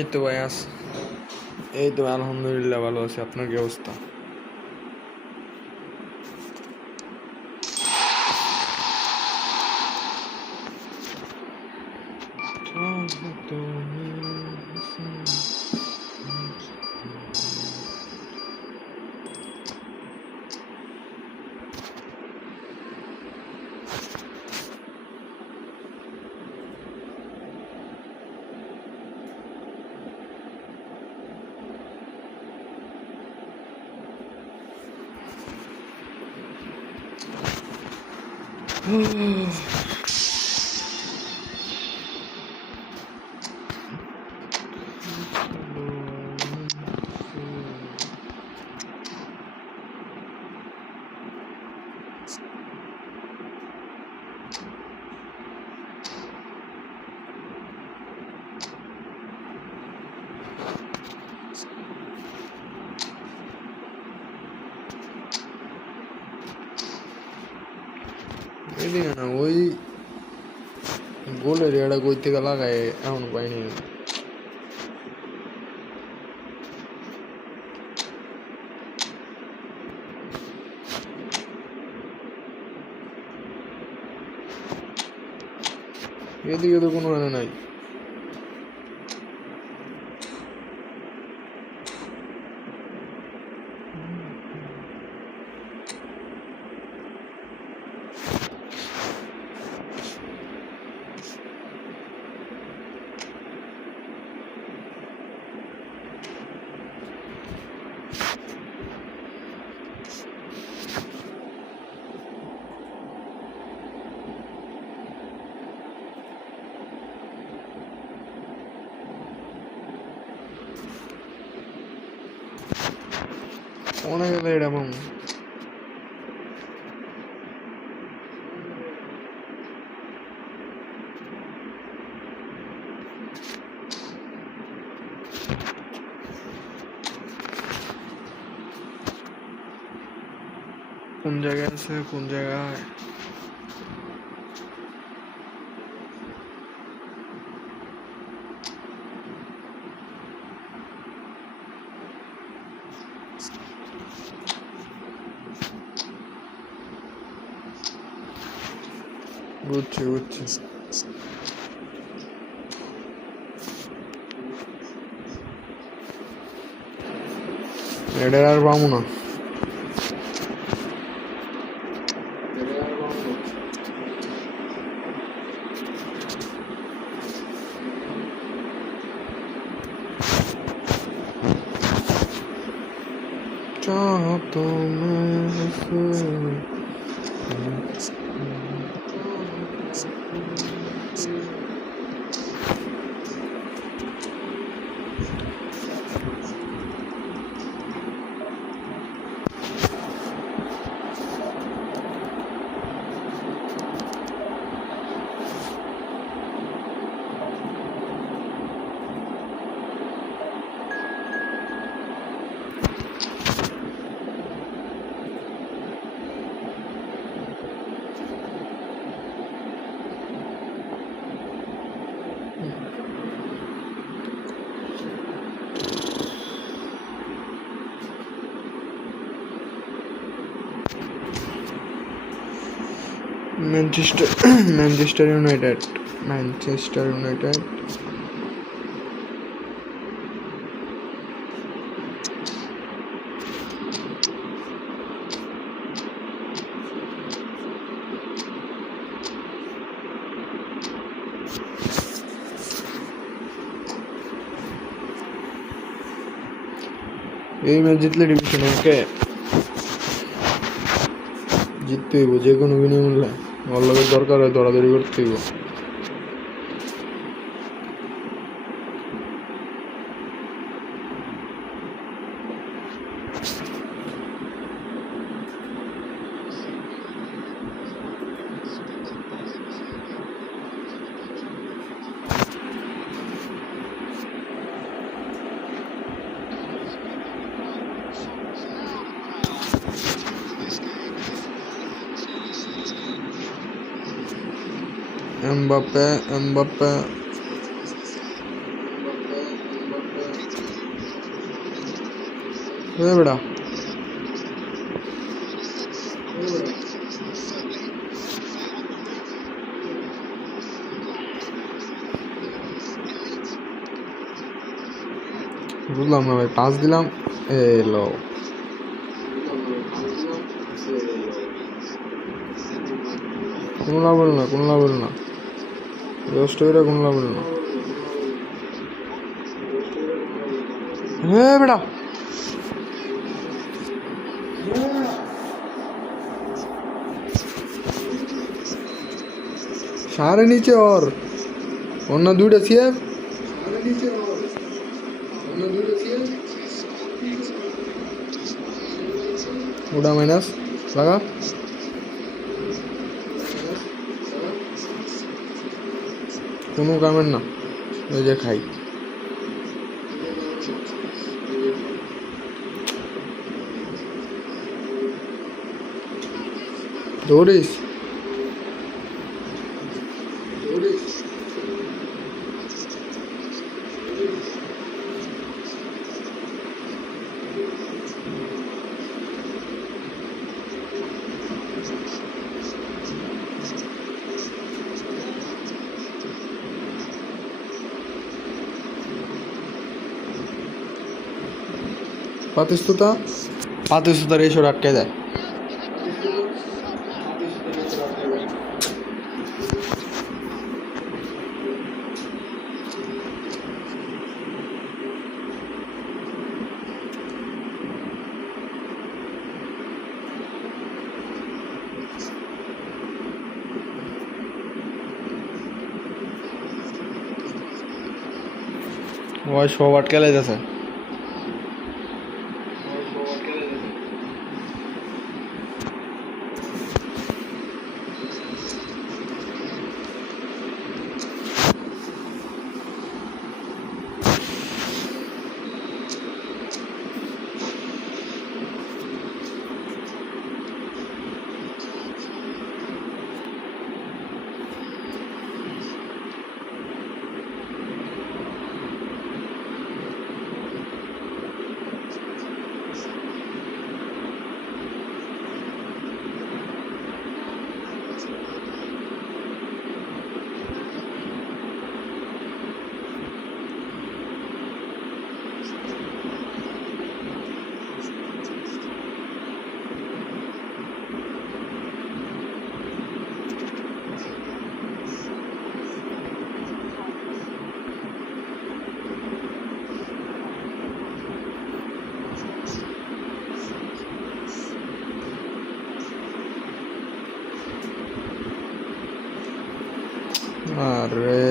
এই তো ভাই এই তো আলহামদুলিল্লাহ ভালো আছি। আপনার কি অবস্থা? এদিকে না ওই গোলের এটা কই থেকে লাগায় এমন পাইনি। এদিকে তো কোনো মানে নাই। অনেক এটা মামু কোন জায়গায় আছে, কোন জায়গায়? বুঝছি বুঝছি। এটা আর পাবো না। चाहो तो मैं Manchester United. এই ম্যাচ জিতলে ডিভিশন ওকে জিততে হইব, যে কোনো বিনিমূল্যে ওর লোকের দরকার হয় দৌড়াদৌড়ি করতে হইব। এমবাপ্পে এমবাপ্পে বেড়া বুঝলাম না ভাই, পাস দিলাম এলো কোনো লাভ হলো না, কোনো লাভ হলো না, রোস্টটা কোনো লাভ হলো না। হ্যাঁ বেটা সারে নিচে ওর অন্য দুইটা সিএফ ওটা মাইনাস লাগা কোনো কামের না, ওই যে খাই দৌড়িস পাতিস্তুতা রেশো আটকে যায়। ওই সব আটকে লাইতেছে। আরে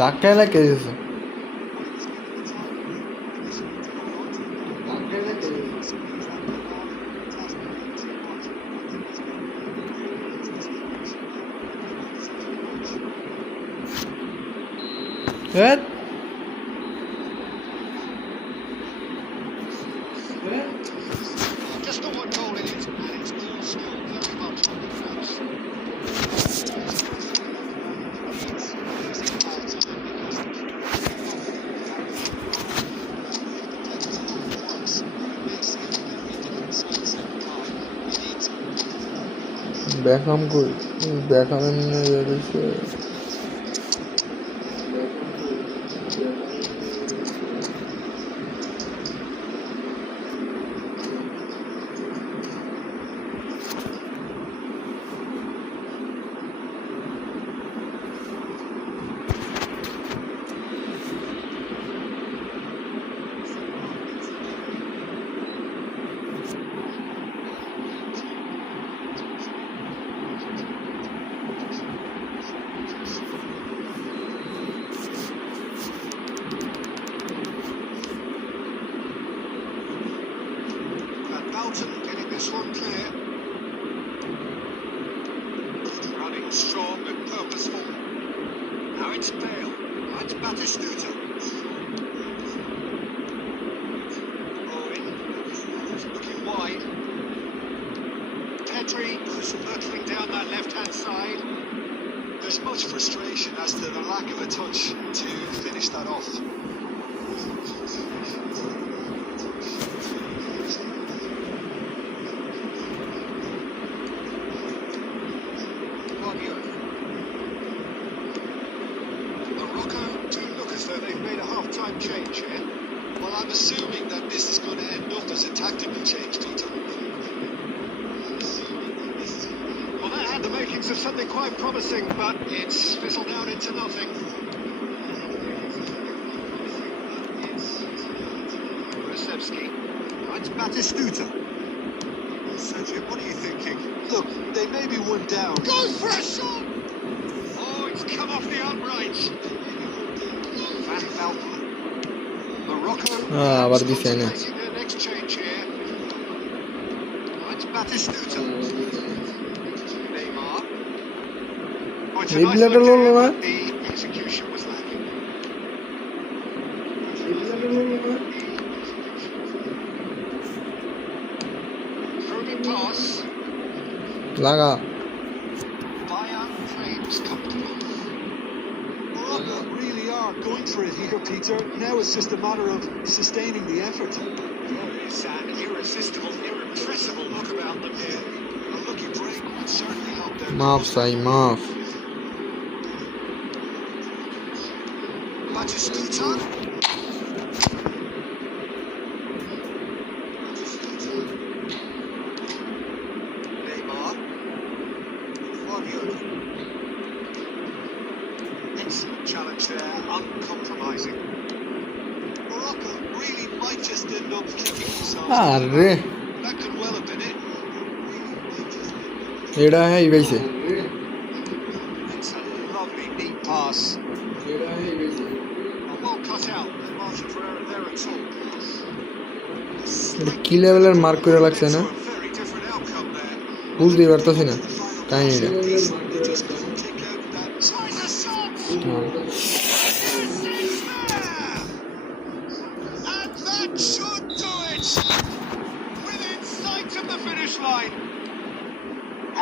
ধাক্কা লাগে দিয়েছে। Evet. Just the one goal in it, and it's all still very much on the cards. Beckham good. দেখাবেন না যাচ্ছে। Getting this one clear. Running strong and purposeful. Now it's Bale. That's Batistuta. Owen. Looking wide. Pedri, who's hurtling down that left-hand side. There's much frustration as to the lack of a touch to finish that off. Change here. Well, I'm assuming that this is going to end up as a tactical change, Peter. Well, that had the makings of something quite promising, but it's fizzled down into nothing. Kulusevski. That's Batistuta. Sergio, what are you thinking? Look, they may be one down. Goes for a shot! Oh, it's come off the upright. Van Velden. আবার দিছে না রিপ্লেটা লল না লাগা going for it here, Peter. Now it's just a matter of sustaining the effort. It's an irresistible, irrepressible look about them here. A lucky break would certainly help their maaf sai maaf. Batistuta. Neymar. Fabio. Excellent challenge there, uncompromising. Morocco really might just end up kicking themselves. That could well have been it. Eda hai waise. It's a lovely neat pass. Eda hai waise. Well cut out. No margin for error there at all. কি লেভেলের mark করে লাগছে না বুঝতে পারতাছি না কাহিনীটা And that should do it! Within sight of the finish line.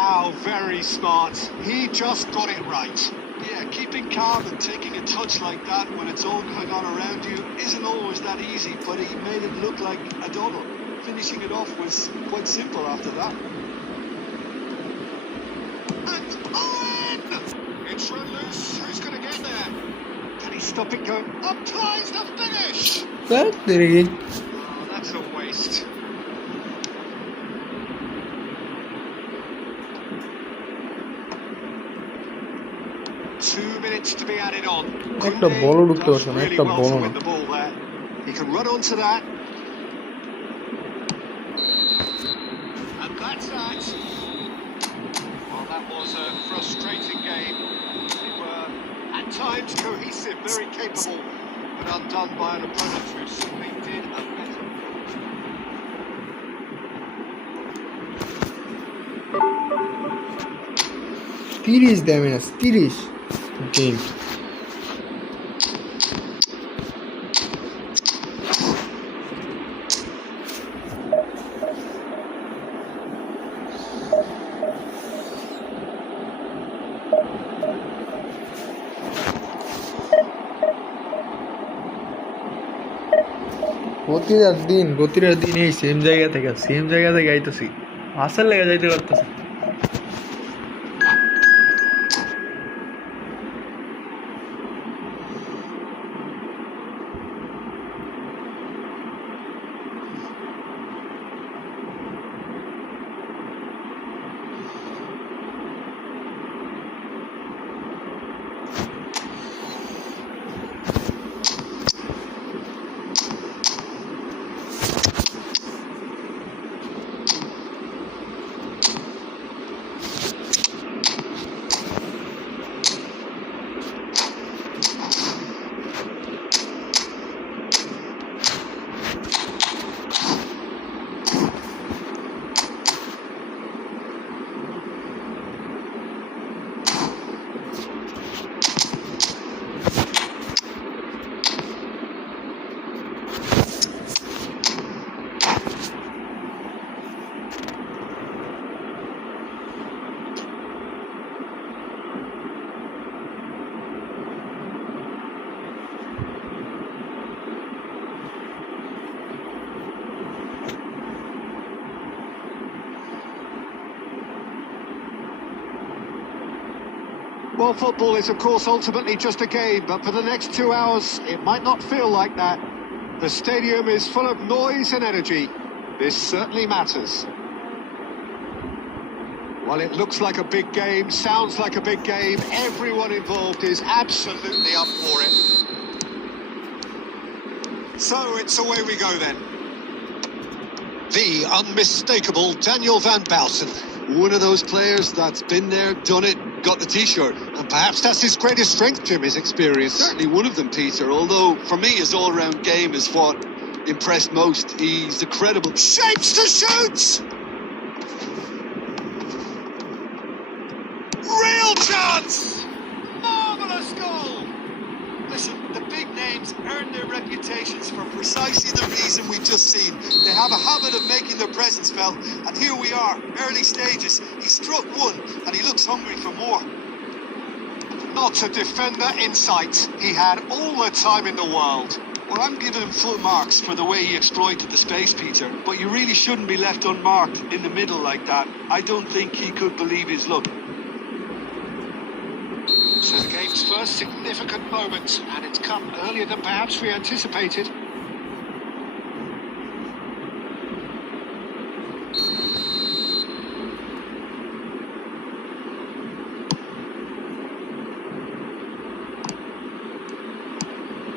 How very smart. He just got it right. Yeah, keeping calm and taking a touch like that when it's all going on around you isn't always that easy, but he made it look like a double. Finishing it off was quite simple after that. And Owen! It's run loose. Who's going to get there? Can he stop it going? Applies the finish! That's that's a waste. Two minutes to be added on. একটা বলও ঢুকতে পারছে না একটা বলও না He can run onto that. And that's that. Well, that was a frustrating game. They were at times cohesive, very capable, but undone by an opponent who simply did a better. 30 দেবে না 30 game প্রতিটা দিন এই same জায়গা থেকে আইতেছি আসার লেগে যাইতে পারতেছি Well, football is, of course, ultimately just a game, but for the next 2 hours, it might not feel like that. The stadium is full of noise and energy. This certainly matters. Well, it looks like a big game, sounds like a big game. Everyone involved is absolutely up for it. So it's away we go then. The unmistakable Daniel van Bouwsen. One of those players that's been there, done it, got the T-shirt. And perhaps that's his greatest strength, Jim, his experience. Certainly one of them, Peter, although for me his all-round game is what impressed most. He's a credible... Shapes to shoot! Real chance! Marvellous goal! Listen, the big names earn their reputations for precisely the reason we've just seen. They have a habit of making their presence felt, and here we are, early stages. He struck one, and he looks hungry for more. Not a defender in sight. He had all the time in the world. Well, I'm giving him full marks for the way he exploited the space, Peter, but you really shouldn't be left unmarked in the middle like that. I don't think he could believe his luck. So the game's first significant moment, and it's come earlier than perhaps we anticipated.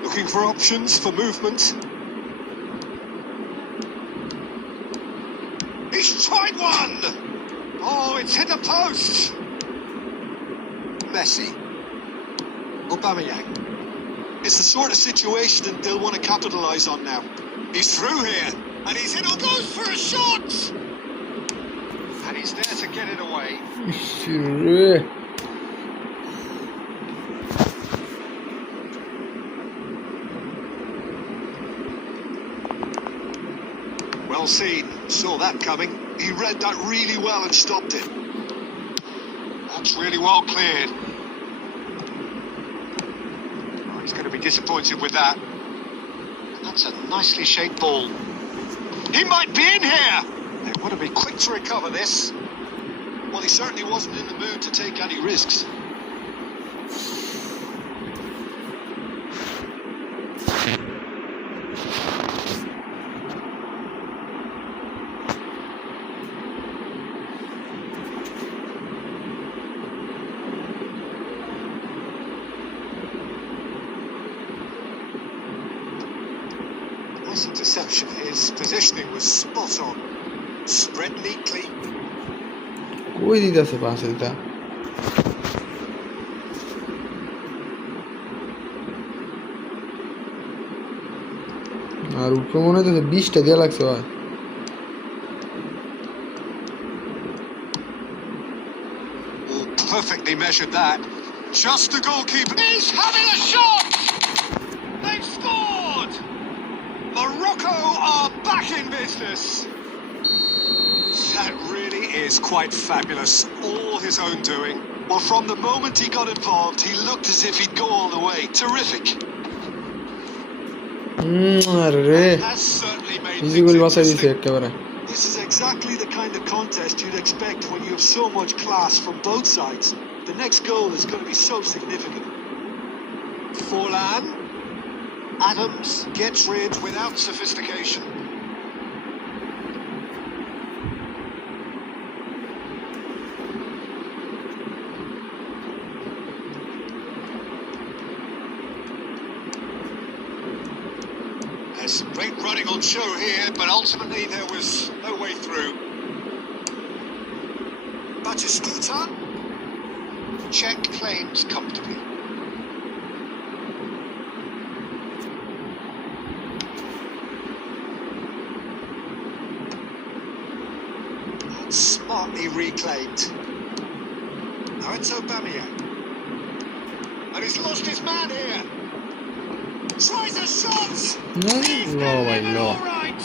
Looking for options for movement. He's tried one! Oh, it's hit the post! Messi. Aubameyang. It's the sort of situation that they'll want to capitalise on now. He's through here, and he's in. Goes for a shot, and he's there to get it away. Sure. Well seen. Saw that coming. He read that really well and stopped it. That's really well cleared. He's going to be disappointed with that. That's a nicely shaped ball. He might be in here! They want to be quick to recover this. Well, he certainly wasn't in the mood to take any risks. Nice interception. His positioning was spot on. Spread neatly. কই দিতেছে pass এটা আর উপরে মনে হচ্ছে 20টা দেয়া লাগছে ভাই Oh, perfectly measured that. Just the goalkeeper. He's having a shot! They've scored! Morocco are back in business. That really is quite fabulous. All his own doing. Well, from the moment he got involved, he looked as if he'd go all the way. Terrific. আরে Has certainly made easy goal things বাঁচাই দিছে interesting. একেবারে This is exactly the kind of contest you'd expect when you have so much class from both sides. The next goal is going to be so significant. Forlan. Adams gets rid without sophistication. There's some great running on show here, but ultimately there was no way through. Batistuta. Czech claims comfortably. Smartly reclaimed. Now it's Aubameyang. And he's lost his man here. Tries a shot! He's No, my been lord. all right.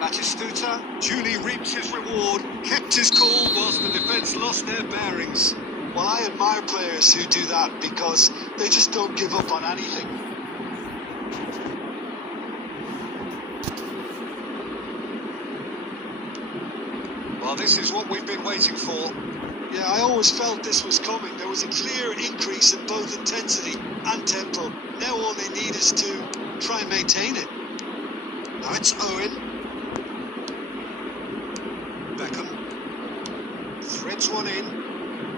Batistuta duly reaps his reward, kept his cool whilst the defence lost their bearings. Well, I admire players who do that because they just don't give up on anything. Well, this is what we've been waiting for. Yeah, I always felt this was coming. They There was a clear increase in both intensity and tempo. Now all they need is to try and maintain it. Now it's Owen. Beckham. Threads one in.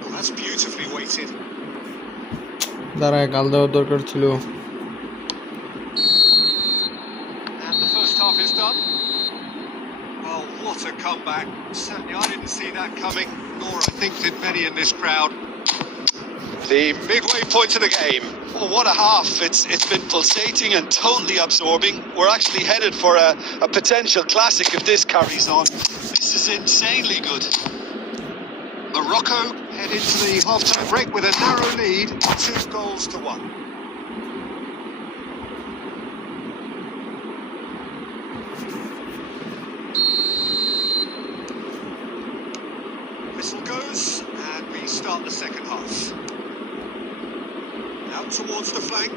Oh, that's beautifully weighted. দাঁড়ায় গাল দেওয়ার দরকার ছিল। And the first half is done. Well, what a comeback. Certainly I didn't see that coming, nor I think did many in this crowd. The midway point of the game. Oh, what a half. It's been pulsating and totally absorbing. We're actually headed for a potential classic if this carries on. This is insanely good. Morocco head into the half-time break with a narrow lead, 2-1. Whistle goes, and we start the second half. Out towards the flank.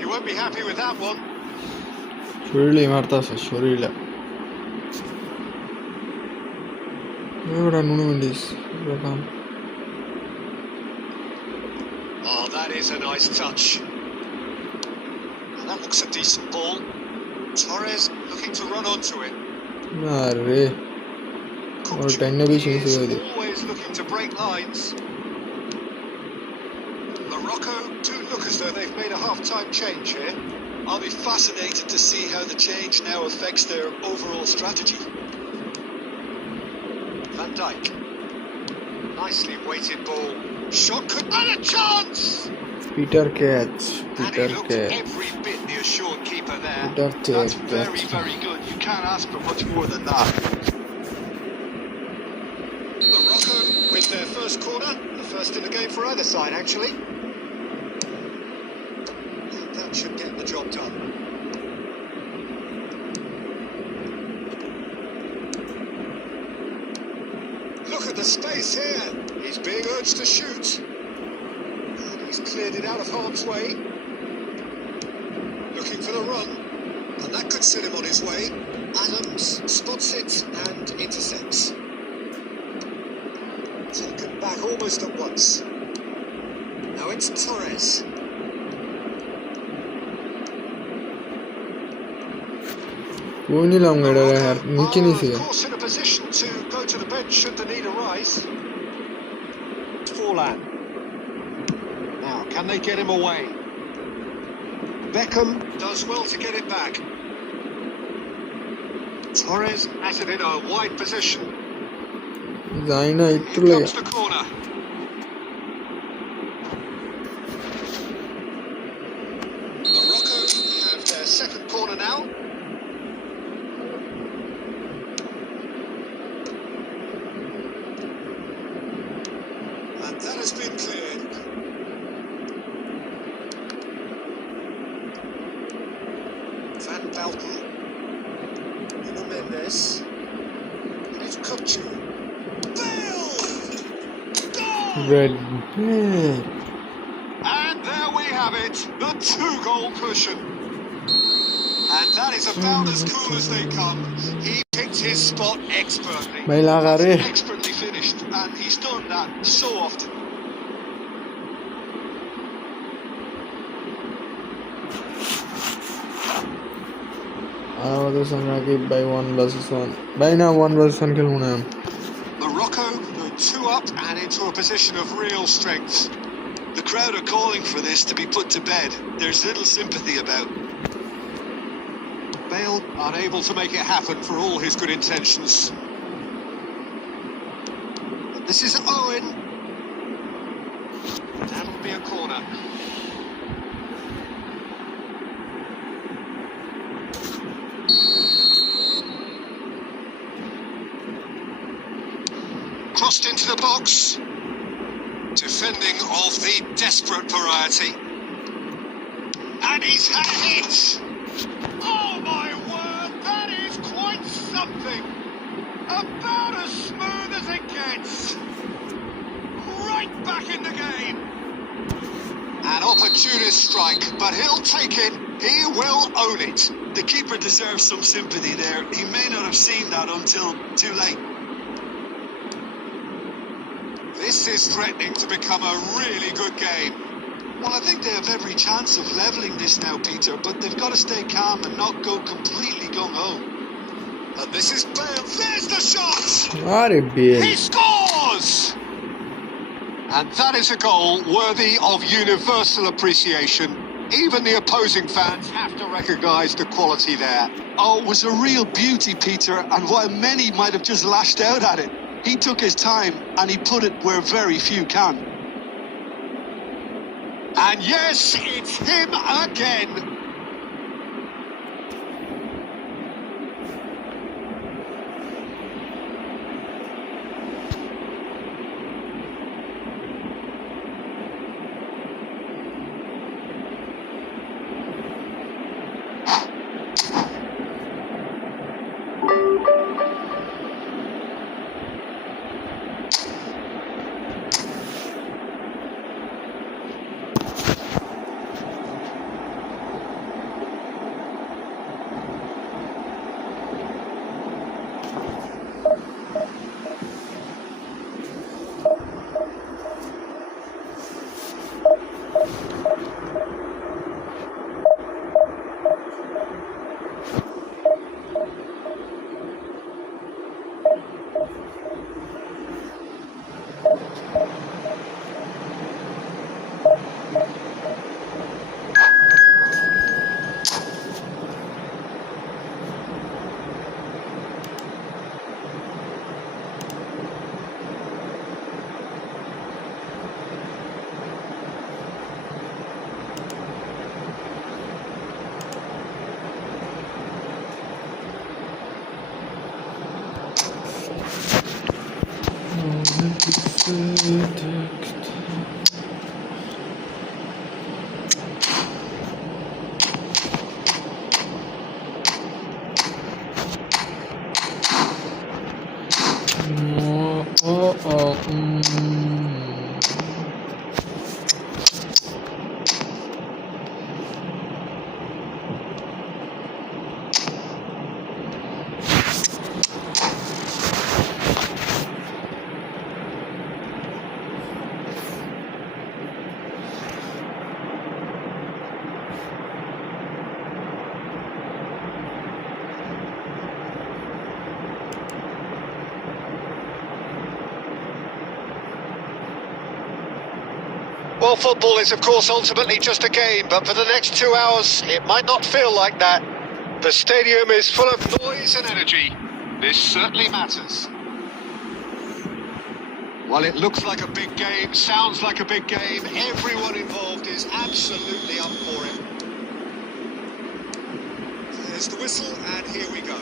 You won't be happy with that one. শরীরে মারতাছে শরীরে এবারে Nuno Mendes রাখাম Oh, that is a nice touch. And that looks a decent ball. Torres looking to run onto it. আরে ওর টাইনে বেশি হইছে ওই Always looking to break lines. Morocco do look as though they've made a half-time change here. I'll be fascinated to see how the change now affects their overall strategy. Van Dijk. Nicely weighted ball. Shot could and a chance! Peter catch And Peter he looked catch every bit the assured keeper there. That's That's it, very, that's- very good. You can't ask for much more than that. Morocco with their first corner. The first in the game for either side, actually. That should get the job done. Look at the space here. He's being urged to shoot. And he's cleared it out of harm's way. Looking for the run. And that could set him on his way. Adams spots it and intercepts. Taken back almost at once. Now it's Torres. ওই নিলাম এটা আর নিচে নিছে Of course, in a position to go to the bench should the need arise. Forlan. Now, can they get him away? Beckham does well to get it back. Torres has it in a wide position. যাই না একটু Here লাগে comes the corner. Morocco have their second corner now. And that has been cleared. Van Belten. Nuno Mendes. And it's Kutchu. Bale! Goal! Red And there we have it, the 2-goal cushion. And that is about as cool as they come. He picked his spot expertly. ভাই লাগা রে Expertly finished, and he's done that so often. আমাদের সঙ্গে আগে by 1 vs 1 by না 1 vs 1 খেলবো না Morocco going 2 up and into a position of real strength. The crowd are calling for this to be put to bed. There's little sympathy about. Bale unable to make it happen for all his good intentions. This is Owen. That'll be a corner. Crossed into the box. Defending of the desperate variety. And he's had it! Oh my word, that is quite something! About as smooth as it gets! Right back in the game! An opportunist strike, but he'll take it. He will own it. The keeper deserves some sympathy there. He may not have seen that until too late. This is threatening to become a really good game. Well, I think they have every chance of levelling this now, Peter, but they've got to stay calm and not go completely gung-ho. And this is Bale. There's the shot! Are Bale. He scores! And that is a goal worthy of universal appreciation. Even the opposing fans have to recognise the quality there. Oh, it was a real beauty, Peter, and while many might have just lashed out at it, he took his time and he put it where very few can. And yes, it's him again. Well, football is, of course, ultimately just a game, but for the next 2 hours, it might not feel like that. The stadium is full of noise and energy. This certainly matters. Well, it looks like a big game, sounds like a big game. Everyone involved is absolutely up for it. There's the whistle, and here we go.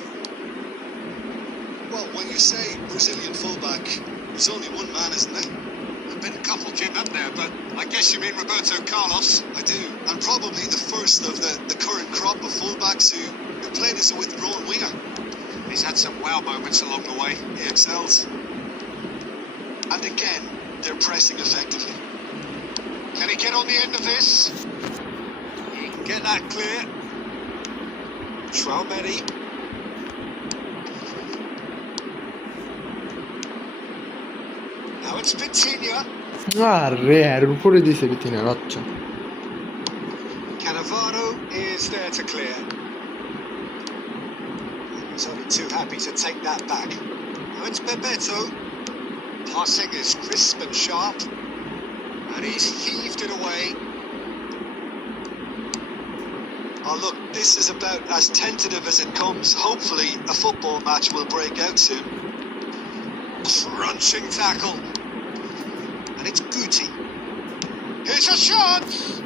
Well, when you say Brazilian fullback, there's only one man, isn't there? There've been a couple, Jim, haven't there? But I guess you mean Roberto Carlos. I do, and probably the first of the current crop of fullbacks who played as a withdrawn winger. He's had some wow moments along the way. He excels. And again, they're pressing effectively. Can he get on the end of this? He can get that clear. Traumeri. Now it's Vitinha. Pure di Vitinha, roccia. Cannavaro is there to clear. He's only too happy to take that back. Now it's Bebeto. Passing is crisp and sharp. And he's heaved it away. Oh look, this is about as tentative as it comes. Hopefully a football match will break out soon. Crunching tackle. And it's Guti. Here's a chance!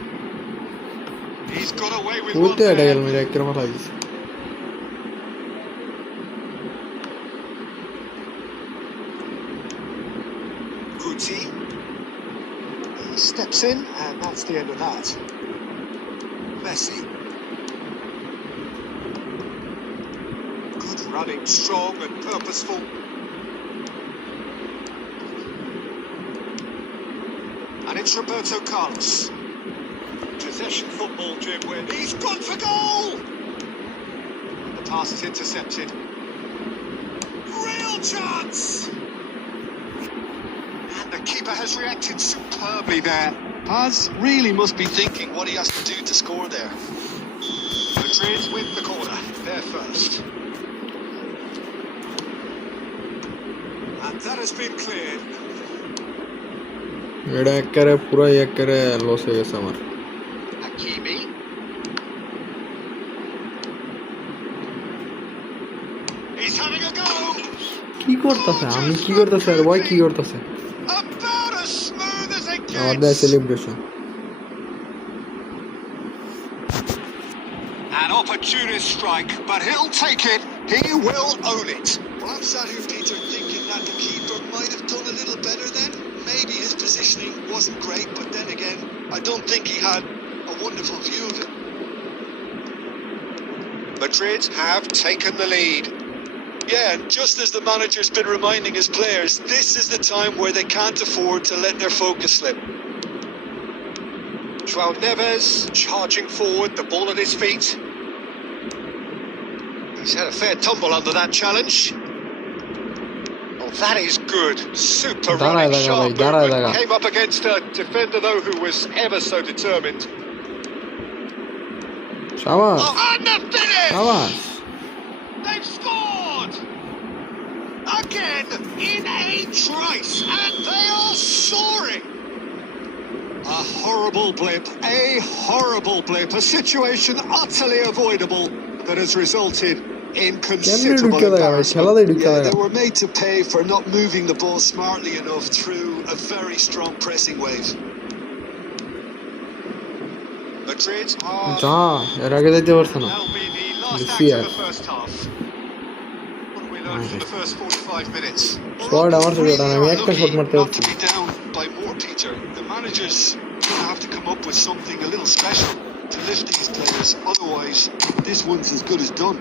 He's got away with one there. Guti. He steps in, and that's the end of that. Messi. Good running, strong and purposeful. And it's Roberto Carlos. Possession football, Jim, where he's gone for goal! Pass is intercepted. Real chance! And the keeper has reacted superbly there. Paz really must be thinking what he has to do to score there. Madrid win the corner. They're first. And that has been cleared. এটা একেবারে পুরাই একেবারে loss হয়ে গেছে আমার Hakimi. He's having a go. কি করতেছে আমি কি করতেছে আর ভাই কি করতেছে About as smooth as it আমাদের gets. Celebration An opportunist strike, but he'll take it. He will own it. Well, I'm sat here, Peter, thinking that the keeper might have done a little better then. Maybe his positioning wasn't great, but then again, I don't think he had a wonderful view of it. Madrid have taken the lead. Yeah, and just as the manager's been reminding his players, this is the time where they can't afford to let their focus slip. Joao Neves charging forward, the ball at his feet. He's had a fair tumble under that challenge. Oh, that is good. Super running, sharp movement. Came up against a defender, though, who was ever so determined. শাবাশ Oh, and the finish! শাবাশ They've scored! Again, in a trice, and they are soaring! A horrible blip, a situation utterly avoidable that has resulted in considerable embarrassment. Yeah, they were made to pay for not moving the ball smartly enough through a very strong pressing wave. Madrid are যা এর আগে যাইতে পারছ না now be the last act fear. of the first half. What have we learned from the first 45 minutes? Shot আমার ছিল এটা আমি একটা শট মারতে Not পারছি to be down by more, Peter. The managers gonna have to come up with something a little special to lift these players. Otherwise, this one's as good as done.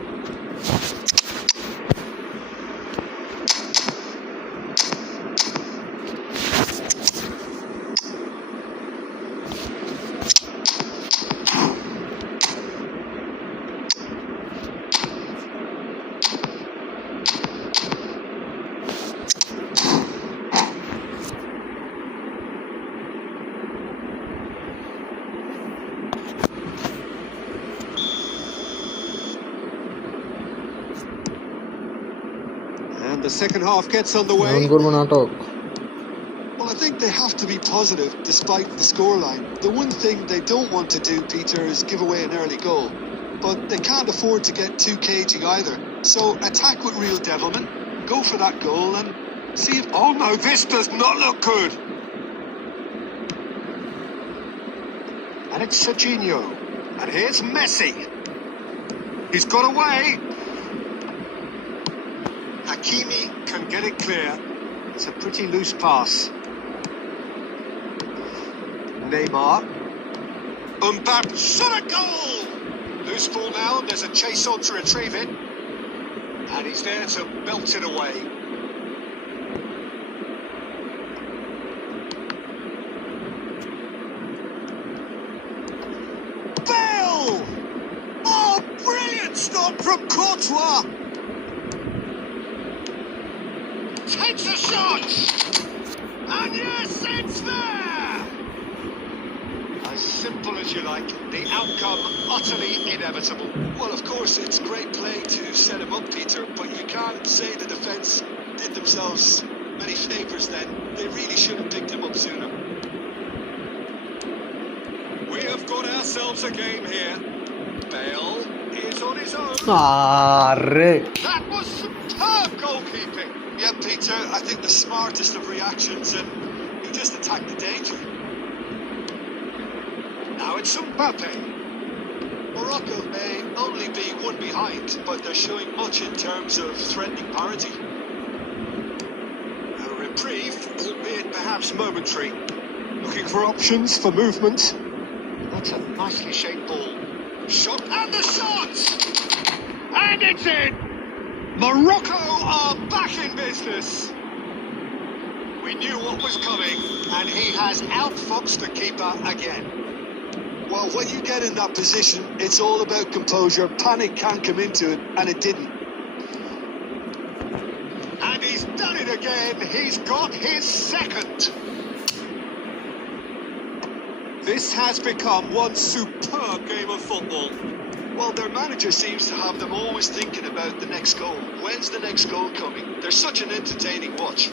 And the second half gets underway. এখন করবো নাটক Well, I think they have to be positive despite the scoreline. The one thing they don't want to do, Peter, is give away an early goal. But they can't afford to get too cagey either. So attack with real devilment, go for that goal and see if... Oh no, this does not look good. And it's Serginho. And here's Messi. He's got away. Hakimi can get it clear. It's a pretty loose pass. Neymar. Mbappe shot a goal! Loose ball now, there's a chase on to retrieve it. And he's there to belt it away. Bale! Oh, brilliant stop from Courtois! Takes a shot! And yes, it's there! As simple as you like, the outcome utterly inevitable. Well, of course, it's great play to set him up, Peter, but you can't say the defence did themselves many favours then. They really should have picked him up sooner. We have got ourselves a game here. Bale is on his own. আরে That was superb goalkeeping. Yeah, Peter, I think the smartest of reactions, and he just attacked the danger. Now it's Mbappe. Morocco may only be one behind, but they're showing much in terms of threatening parity. A reprieve, albeit perhaps momentary. Looking for options for movement. That's a nicely shaped ball. Shot and the shot! And it's in! Morocco are back in business. We knew what was coming, and he has outfoxed the keeper again. Well, when you get in that position, it's all about composure. Panic can't come into it, and it didn't. And he's done it again. He's got his second. This has become one superb game of football. Well, their manager seems to have them always thinking about the next goal. When's the next goal coming? They're such an entertaining watch.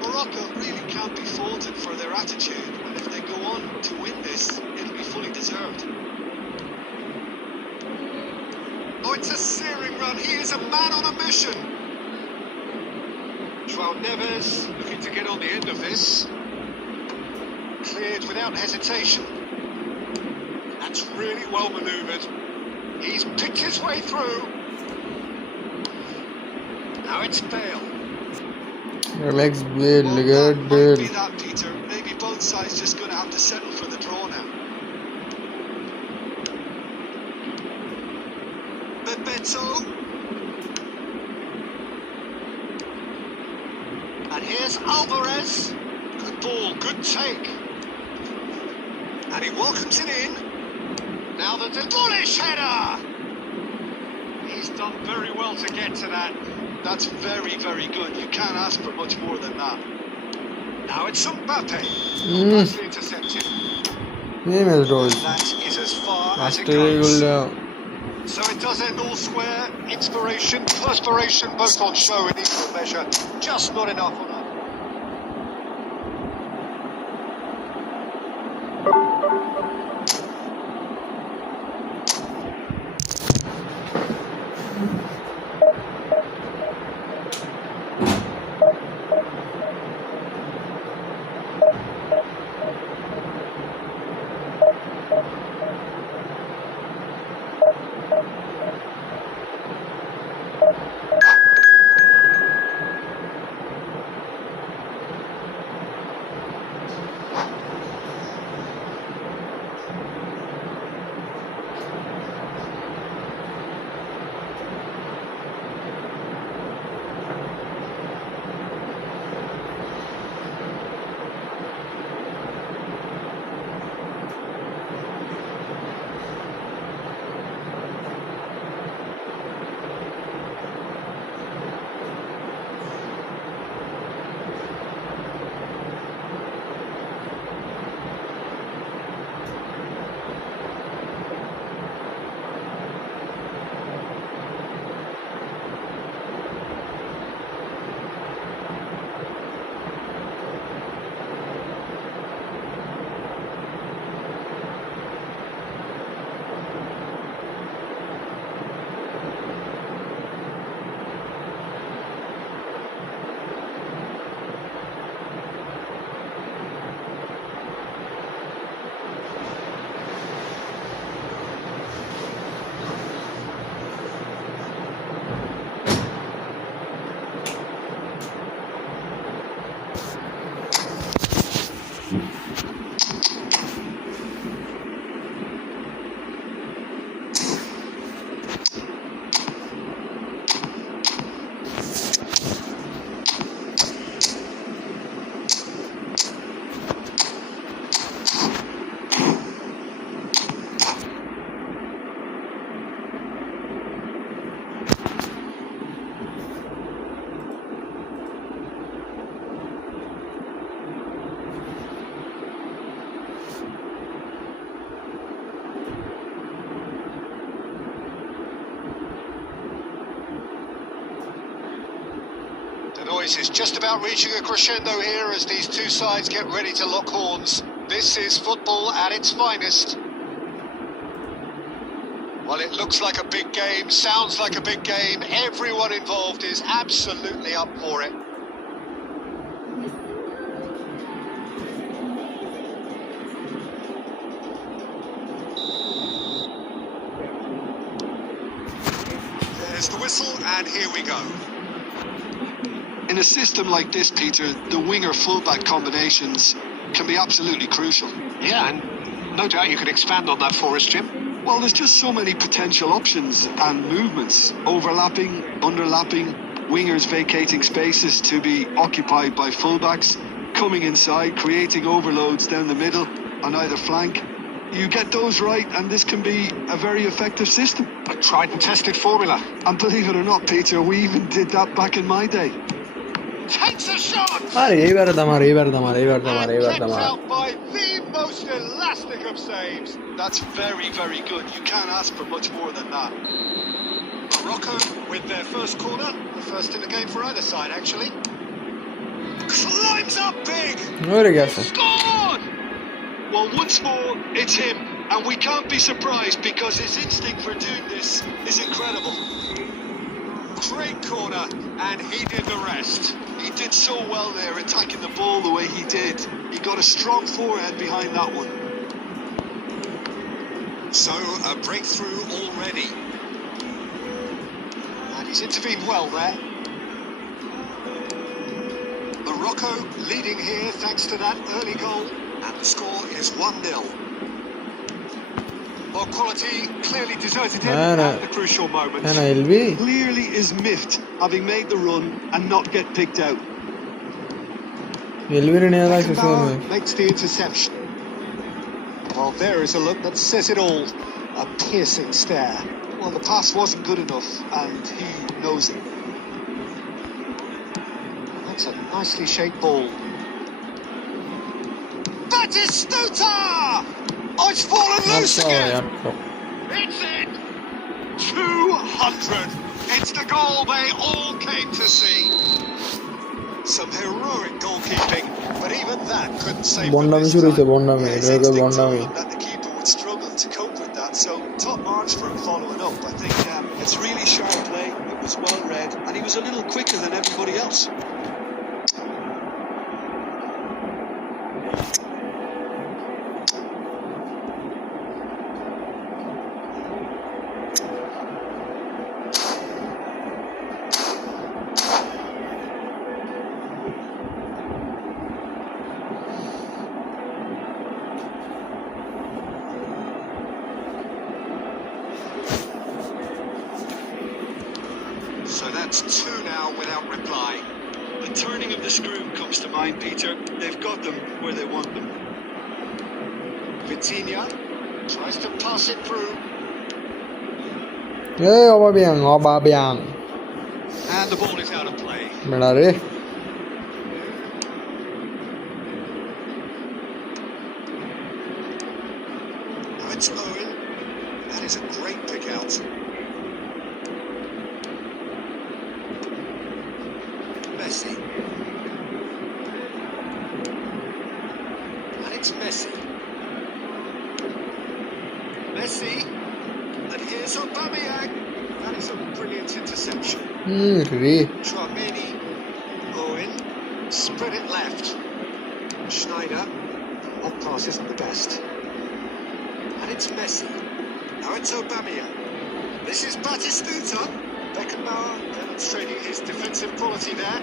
Morocco really can't be faulted for their attitude, and if they go on to win this, it'll be fully deserved. Oh, it's a searing run. He is a man on a mission. João Neves looking to get on the end of this. Cleared without hesitation. That's really well manoeuvred. He's picked his way through. Now it's Bale. Relax, Bale. Well, Get that might Bale. be that, Peter. Maybe both sides just going to have to settle for the draw now. Bebeto. And here's Alvarez. Good ball, good take. And he welcomes it in. Now the bullish header. He's done very well to get to that. That's very, very good. You can't ask for much more than that. Now it's Mbappe. Nicely intercepted. Yemez gol. That is as far as it Attığı goes. golle. So it does end all square. Inspiration, perspiration, both on show in equal measure. Just not enough on that. The noise is just about reaching a crescendo here as these two sides get ready to lock horns. This is football at its finest. Well, it looks like a big game, sounds like a big game. Everyone involved is absolutely up for it. There's the whistle, and here we go. In a system like this, Peter, the winger-fullback combinations can be absolutely crucial. Yeah, and no doubt you could expand on that for us, Jim. Well, there's just so many potential options and movements. Overlapping, underlapping, wingers vacating spaces to be occupied by fullbacks, coming inside, creating overloads down the middle. on either flank. You get those right, and this can be a very effective system. A tried and tested formula. And believe it or not, Peter, we even did that back in my day. Takes a shot! Iyi verdi Amar, iyi verdi Amar, iyi verdi Amar, And iyi verdi kept Amar. out by the most elastic of saves. That's very, very good. You can't ask for much more than that. Morocco with their first corner. The first in the game for either side, actually. Climbs up big. Öyle gelsin. Scored! Well, once more, it's him. And we can't be surprised because his instinct for doing this is incredible. Great corner, and he did the rest. He did so well there, attacking the ball the way he did. He got a strong forehead behind that one. So, a breakthrough already. And he's intervened well there. Morocco leading here thanks to that early goal. And the score is 1-0. Well, quality clearly deserted him at the crucial moment. Ana Elvi. Clearly is miffed, having made the run and not get picked out. Elvi'nin ne kadar sesi Beckenbauer vermiyor. makes the interception. Well, there is a look that says it all. A piercing stare. Well, the pass wasn't good enough, and he knows it. That's a nicely shaped ball. Batistuta! Oh, it's fallen loose Yaptı o, again! yaptı. It's in! 200! It's the goal they all came to see. Some heroic goalkeeping, but even that couldn't save them Bondami this şuraysa time. Bondami. His Röge instinct told Bondami. him that the keeper would struggle to cope with that, so top marks for him following up. I think it's really sharp play, it was well read, and he was a little quicker than everybody else. So that's two now without reply. The turning of the screw comes to mind, Peter. They've got them where they want them. Vitinha tries to pass it through. Obabiang. And the ball is out of play. Beda re. Now it's Owen. That is a great pick out. Messi. And it's Messi. Messi. And here's Aubameyang. That is a brilliant interception. Re. Chouameni. Owen. Spread it left. Schneider. That pass isn't the best. And it's Messi. Now it's Aubameyang. This is Batistuta. Beckenbauer demonstrating his defensive quality there.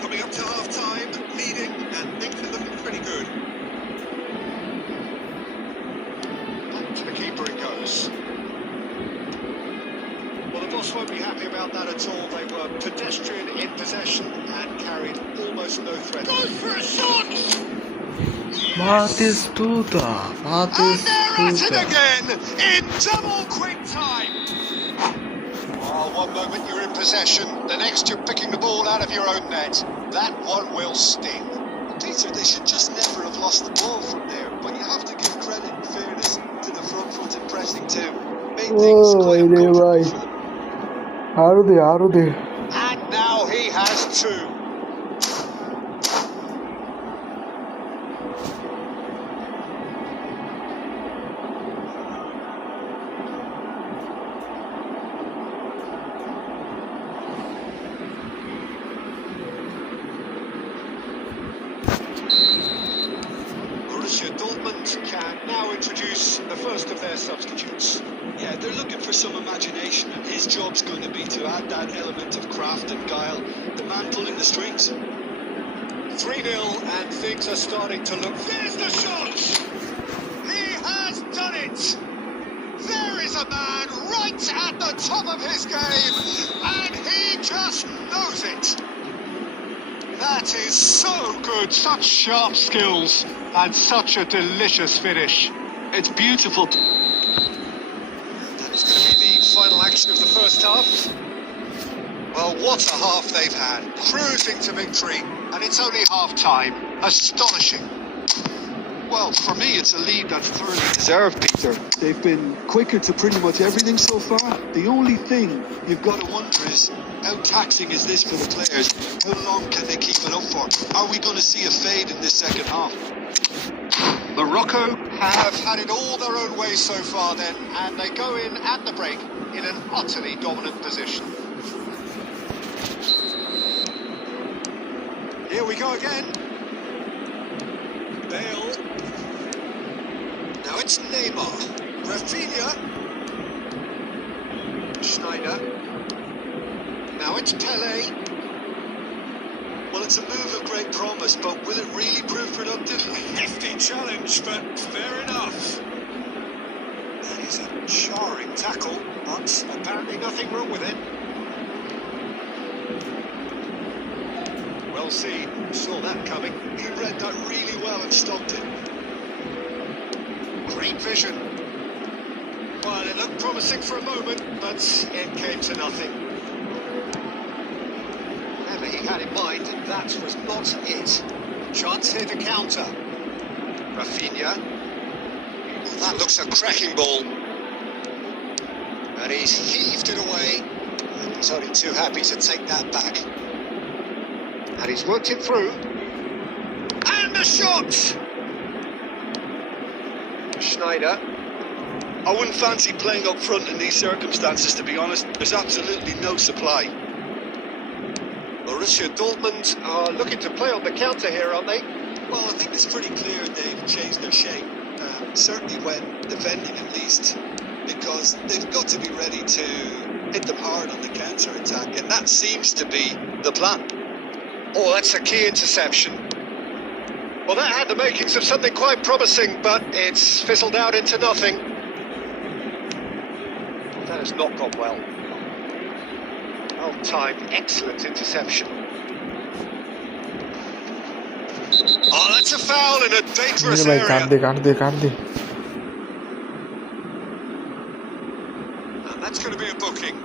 Coming up to half-time, leading, and things are looking pretty good. Back to the keeper it goes. Well, the boss won't be happy about that at all. They were pedestrian in possession and carried almost no threat. Goes for a shot! Batistuta. And they're at it Batistuta. again in double quick time. Oh, one moment you're in possession, the next you're picking the ball out of your own net. That one will sting. Peter, they should just never have lost the ball from there, but you have to give credit and fairness to the front-footed pressing too. Made things Oh, quite they uncomfortable right. for them. Arude. And now he has two. Borussia Dortmund can now introduce the first of their substitutes. Yeah, they're looking for some imagination, and his job's going to be to add that element of craft and guile, the man pulling the strings. 3-0 and things are starting to look... There's the shot! He has done it! There is a man right at the top of his game, and he just knows it! That is so good, such sharp skills. And such a delicious finish. It's beautiful. That is going to be the final action of the first half. Well, what a half they've had. Cruising to victory. And it's only half-time. Astonishing. Well, for me, it's a lead that's thoroughly deserved, Peter. They've been quicker to pretty much everything so far. The only thing you've got to wonder is, how taxing is this for the players? How long can they keep it up for? Are we going to see a fade in this second half? Morocco have had it all their own way so far then, and they go in at the break in an utterly dominant position. Here we go again. Bale. Now it's Neymar. Rafinha. Schneider. Now it's Pele. Well, it's a move of great promise, but will it really prove productive? A hefty challenge, but fair enough. That is a jarring tackle, but apparently nothing wrong with it. Well seen, saw that coming. He read that really well and stopped it. Great vision. Well, it looked promising for a moment, but it came to nothing. Whatever he had in mind, that was not it. Chance here to counter. Rafinha. Well, that looks a cracking ball. And he's heaved it away. And he's only too happy to take that back. And he's worked it through. And the shot! Schneider. I wouldn't fancy playing up front in these circumstances, to be honest. There's absolutely no supply. Borussia Dortmund are looking to play on the counter here, aren't they? Well, I think it's pretty clear they've changed their shape. Certainly when defending, at least. Because they've got to be ready to hit them hard on the counter-attack. And that seems to be the plan. Oh, that's a key interception. Well, that had the makings of something quite promising, but it's fizzled out into nothing. That has not gone well. Well-timed, excellent interception. Oh, that's a foul in a dangerous area. काट दे And that's going to be a booking.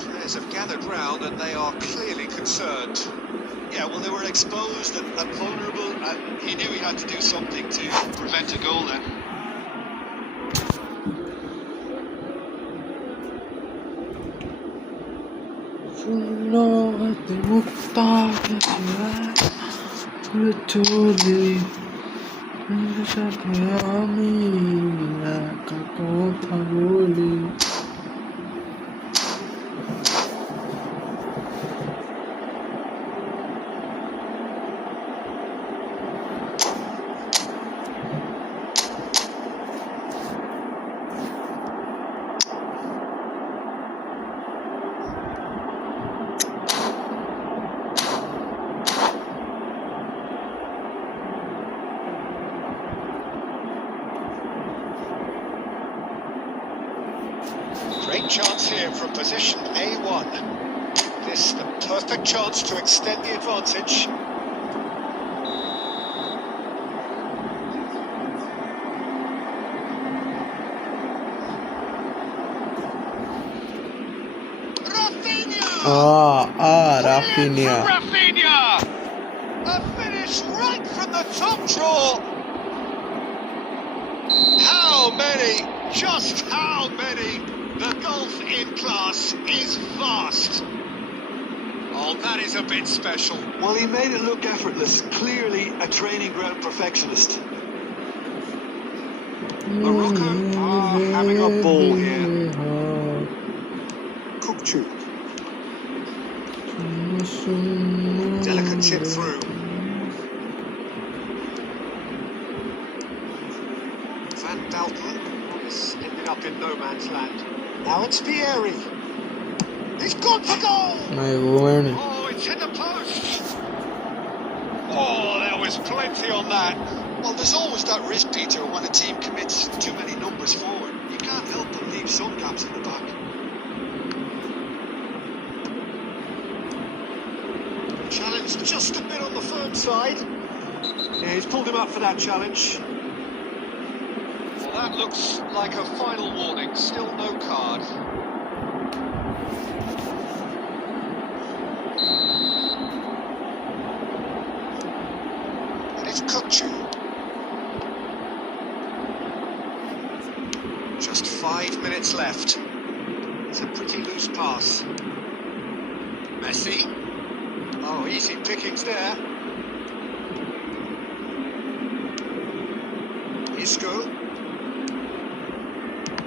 Players have gathered round and they are clearly concerned. Yeah, well, they were exposed and vulnerable, and he knew he had to do something to prevent a goal then. Great chance here from position A1. This the perfect chance to extend the advantage. Rafinha. Rafinha! A finish right from the top draw. How many? Just how many? The gulf in class is vast. Oh, that is a bit special. Well, he made it look effortless. Clearly a training ground perfectionist. Morocco are having a ball here. Kupchu. Delicate chip through. Van Dalton has ended up in no man's land. Now it's Vieri. He's got the goal! Oh, it's in the post! Oh, there was plenty on that. Well, there's always that risk, Peter, when a team commits too many numbers forward. You can't help but leave some gaps in the back. Challenge just a bit on the firm side. Yeah, he's pulled him up for that challenge. Well, that looks like a final warning. Still no card. And it's Kukcu. Just 5 minutes left. It's a pretty loose pass. Messi. Oh, easy pickings there. Isco.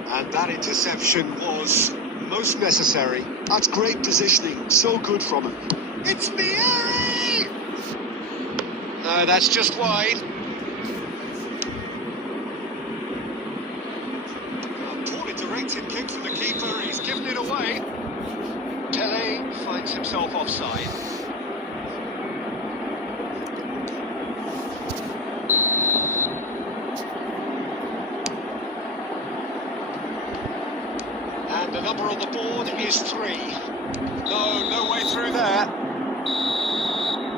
And that interception was most necessary. That's great positioning. So good from him. It's Mieri! No, that's just wide. A poorly directed kick from the keeper. He's given it away. Tele finds himself offside. And the number on the board is 3. No way through there.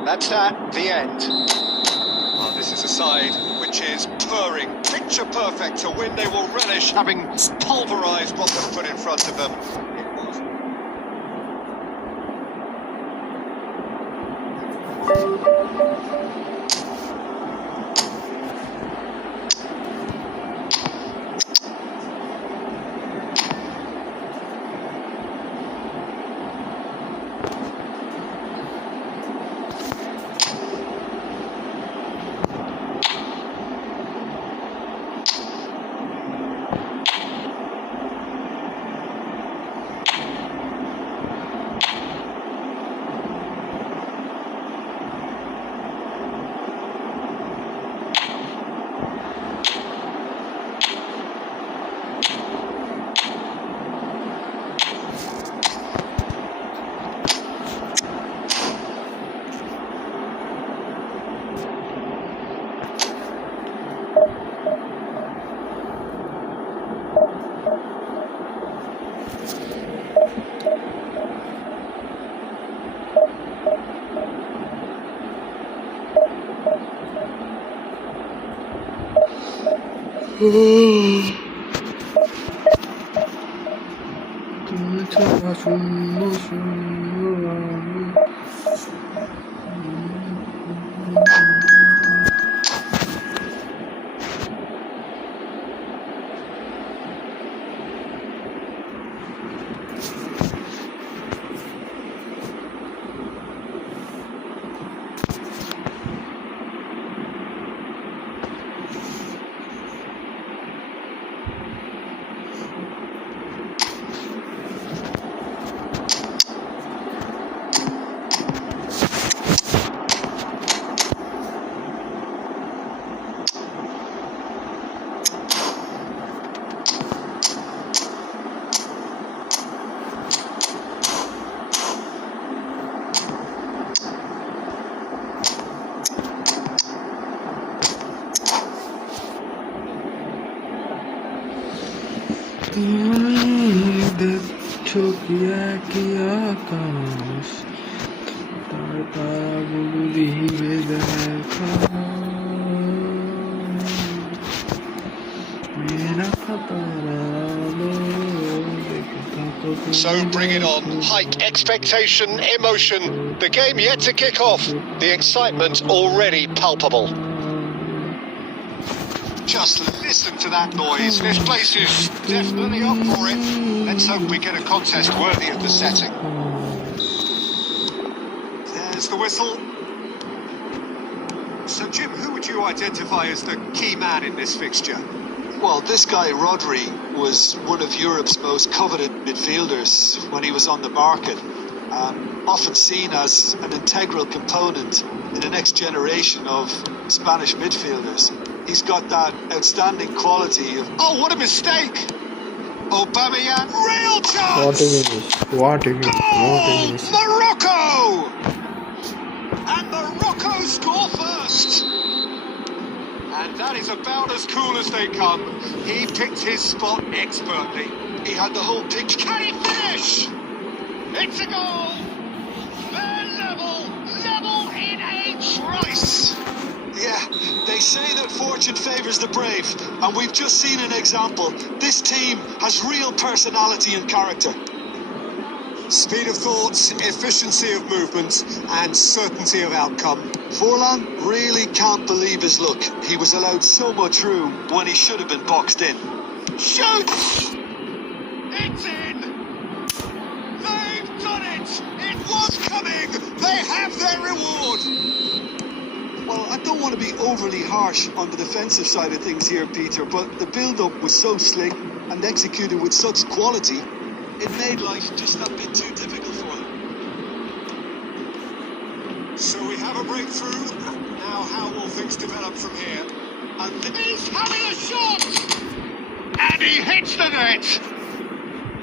That's that, the end. Oh, this is a side which is purring, picture perfect. To win, they will relish having pulverised what was put in front of them. It was. দেখছো কি আকাশ তার তারাগুলো দিবে দেখা মেরা খাতারালো So bring it on. Height, expectation, emotion. The game yet to kick off. The excitement already palpable. Just listen to that noise. This place is definitely up for it. Let's hope we get a contest worthy of the setting. There's the whistle. So, Jim, who would you identify as the key man in this fixture? Well, this guy, Rodri, was one of Europe's most coveted midfielders when he was on the market. Often seen as an integral component in the next generation of Spanish midfielders. He's got that outstanding quality of... Oh, what a mistake! Aubameyang, real chance! What a Goal! Morocco! And Morocco score first! And that is about as cool as they come. He picked his spot expertly. He had the whole picture. Can he finish? It's a goal! They're level in a trice! Yeah, say that fortune favours the brave, and we've just seen an example. This team has real personality and character. Speed of thoughts, efficiency of movement, and certainty of outcome. Forlan really can't believe his luck. He was allowed so much room when he should have been boxed in. Shoots! It's in! They've done it! It was coming! They have their reward! Well, I don't want to be overly harsh on the defensive side of things here, Peter, but the build-up was so slick and executed with such quality, it made life just that bit too difficult for them. So we have a breakthrough. Now how will things develop from here? And he's having a shot! And he hits the net!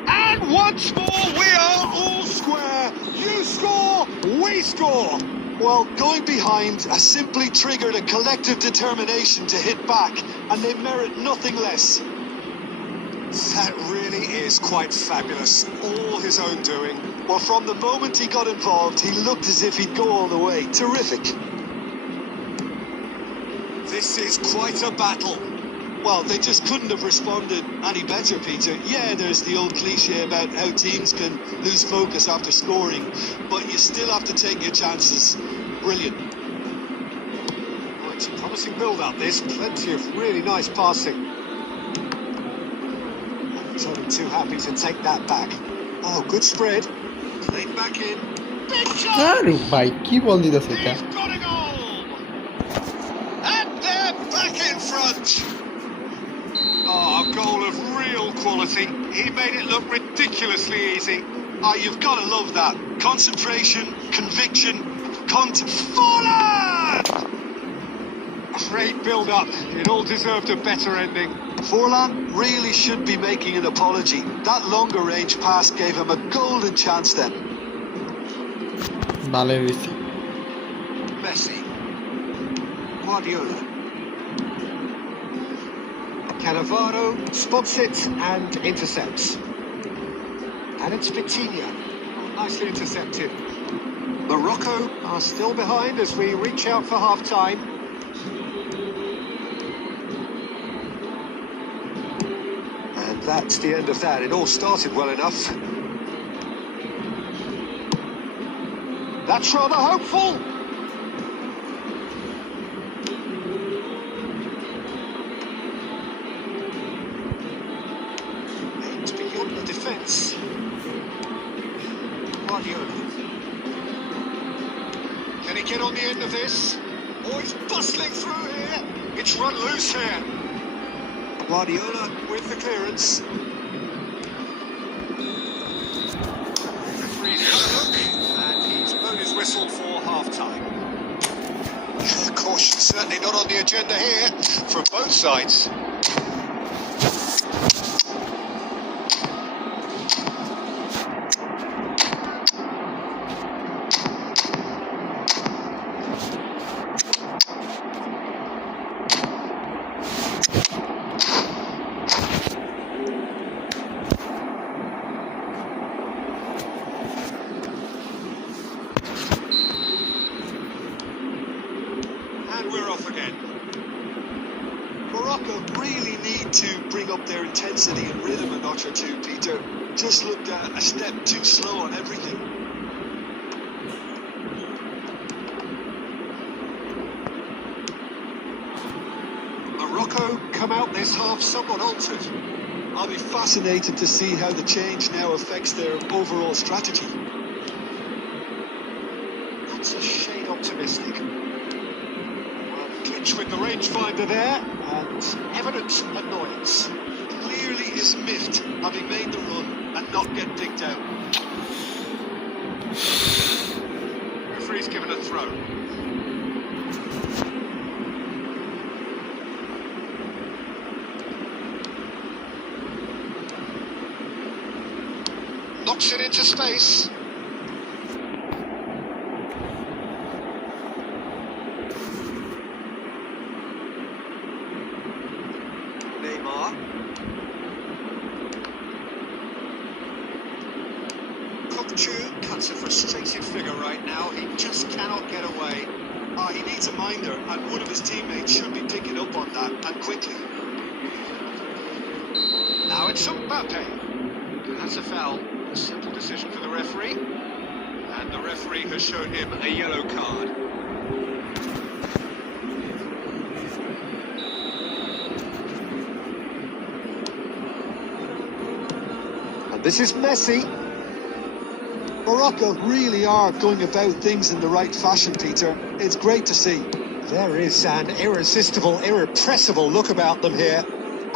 And once more we are all square. You score, we score. Well, going behind has simply triggered a collective determination to hit back, and they merit nothing less. That really is quite fabulous. All his own doing. Well, from the moment he got involved, he looked as if he'd go all the way. Terrific. This is quite a battle. Well, they just couldn't have responded any better, Peter. Yeah, there's the old cliche about how teams can lose focus after scoring, but you still have to take your chances. Brilliant. Oh, it's a promising build-up, this. Plenty of really nice passing. He's only too happy to take that back. Oh, good spread. Played back in. Big shot! আরে ভাই কি বল দিতেছে এটা He's got a goal! And they're back in front! Oh, a goal of real quality. He made it look ridiculously easy. Ah, you've got to love that. Concentration, conviction, Forlan! Great build-up. It all deserved a better ending. Forlan really should be making an apology. That longer range pass gave him a golden chance then. ভালো হয়েছে Messi. Guardiola. Cannavaro spots it and intercepts. And it's Vitinha. Nicely intercepted. Morocco are still behind as we reach out for half-time. And that's the end of that. It all started well enough. That's rather hopeful. It's beyond the defence. Guardiola. Can he get on the end of this? Oh, he's bustling through here. It's run loose here. Guardiola with the clearance. Referee's had a look, and he's blown his whistle for half-time. Caution certainly not on the agenda here from both sides. And we're off again. Morocco really need to bring up their intensity and rhythm a notch or two, Peter. Just looked a step too slow on everything. Morocco come out this half somewhat altered. I'll be fascinated to see how the change now affects their overall strategy. That's a shade optimistic. Well, clinch with the rangefinder there, and evident annoyance. Clearly is miffed, having made the run and not get picked out. Referee's given a throw. Knocks it into space. Neymar. Cockchu cuts a frustrated figure right now. He just cannot get away. He needs a minder, and one of his teammates should be picking up on that, and quickly. Now it's Mbappe. That's a foul. A simple decision for the referee. And the referee has shown him a yellow card. And this is Messi. Morocco really are going about things in the right fashion, Peter. It's great to see. There is an irresistible, irrepressible look about them here.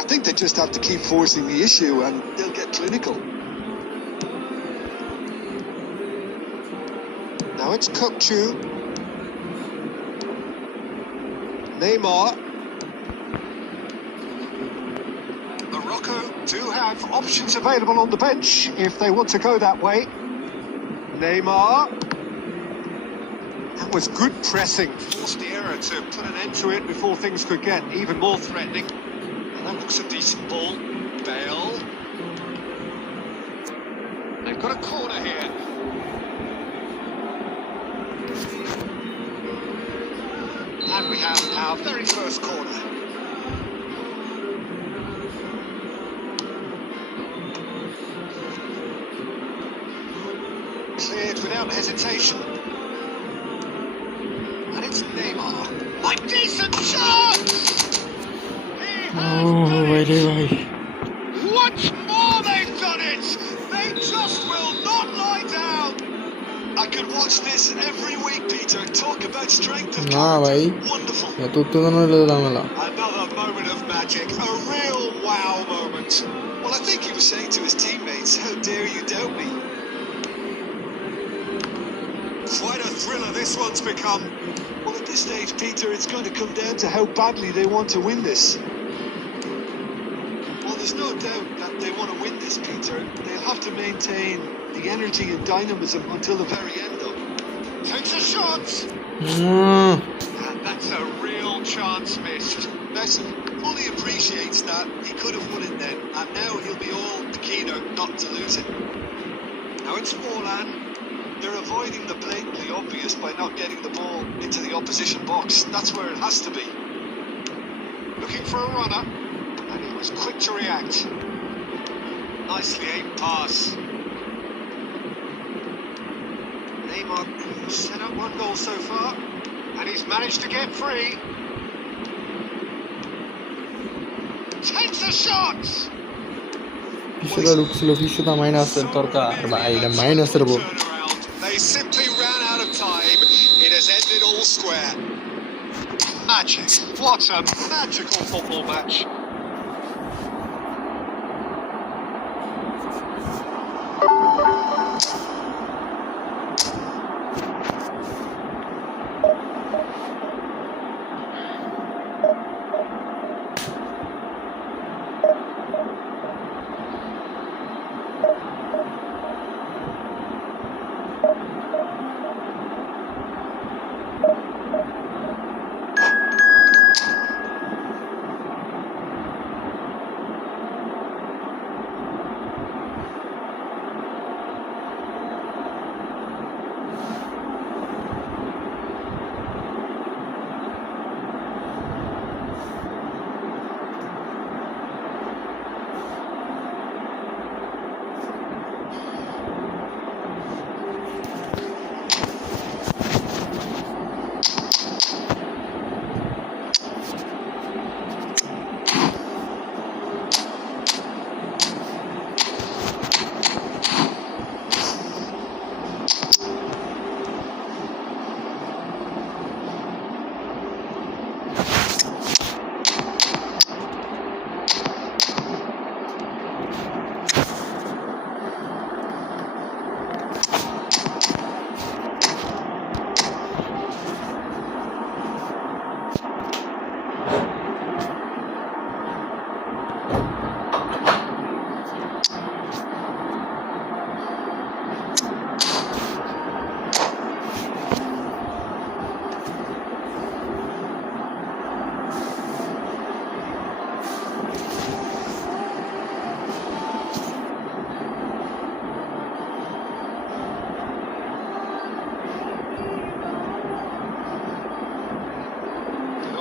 I think they just have to keep forcing the issue and they'll get clinical. Now it's Kökçü. Neymar. Morocco do have options available on the bench if they want to go that way. Neymar. That was good pressing. Forced the error to put an end to it before things could get even more threatening. And that looks a decent ball. Bale. They've got a corner here. And we have our very first corner. Cleared without hesitation. And it's Neymar. A decent shot! Oh, wait. Once more they've done it! They just will not lie down! I could watch this every week, Peter. Talk about strength of Nah, character. bhai. Wonderful. Ya tuttuğunu öyle damla. Another moment of magic. A real wow moment. Well, I think he was saying to his teammates, how dare you doubt me? Quite a thriller this one's become. Well, at this stage, Peter, it's going to come down to how badly they want to win this. Well, there's no doubt that they want to win this, Peter. They'll have to maintain the energy and dynamism until the very end, though. Takes a shot! Hmm. And that's a real chance missed. Messi fully appreciates that. He could have won it then, and now he'll be all the keener not to lose it. Now it's Forlan. They're avoiding the blatantly obvious by not getting the ball into the opposition box. That's where it has to be. Looking for a runner. And he was quick to react. Nicely aimed pass. Neymar set up one goal so far. And he's managed to get free. Takes a shot! Pisciuta minus el torta. Vai, da minus el bo. Turnaround. They simply ran out of time. It has ended all square. Magic. What a magical football match.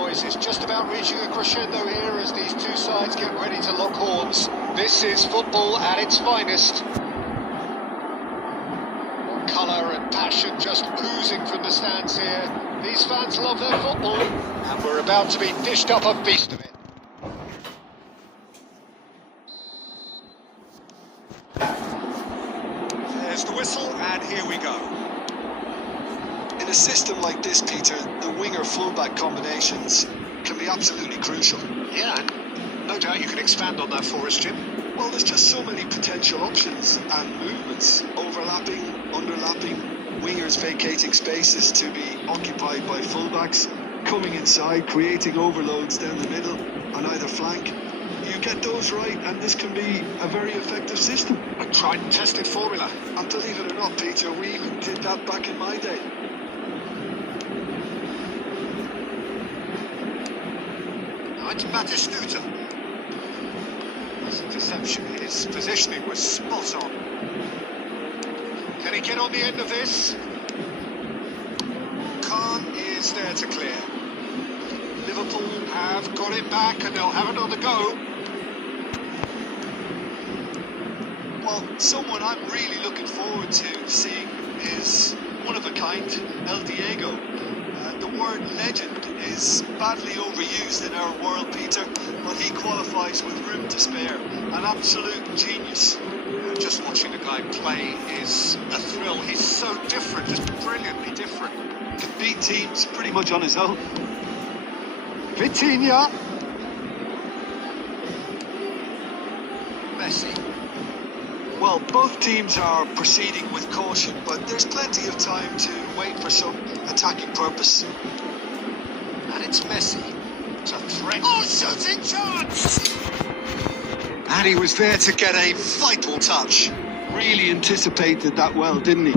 boys. It's just about reaching a crescendo here as these two sides get ready to lock horns. This is football at its finest. Colour and passion just oozing from the stands here. These fans love their football, and we're about to be dished up a feast of it. There's the whistle, and here we go. In a system like this, Peter, the winger-fullback combinations can be absolutely crucial. Yeah, and no doubt you can expand on that for us, Jim. Well, there's just so many potential options and movements, overlapping, underlapping, wingers vacating spaces to be occupied by fullbacks, coming inside, creating overloads down the middle on either flank. You get those right, and this can be a very effective system. A tried and tested formula. And believe it or not, Peter, we even did that back in my day. Now it's Batistuta. That's interception. His positioning was spot on. Can he get on the end of this? Khan is there to clear. Liverpool have got it back and they'll have another go. Well, someone I'm really looking forward to seeing is one-of-a-kind El Diego. The word legend is badly overused in our world, Peter, but he qualifies with room to spare. An absolute genius. Just watching the guy play is a thrill. He's so different, just brilliantly different. Can beat teams pretty much on his own. Vitinha. Messi. Well, both teams are proceeding with caution, but there's plenty of time to wait for some attacking purpose. And it's Messi. It's a threat. Oh, shooting chance! And he was there to get a vital touch. Really anticipated that well, didn't he?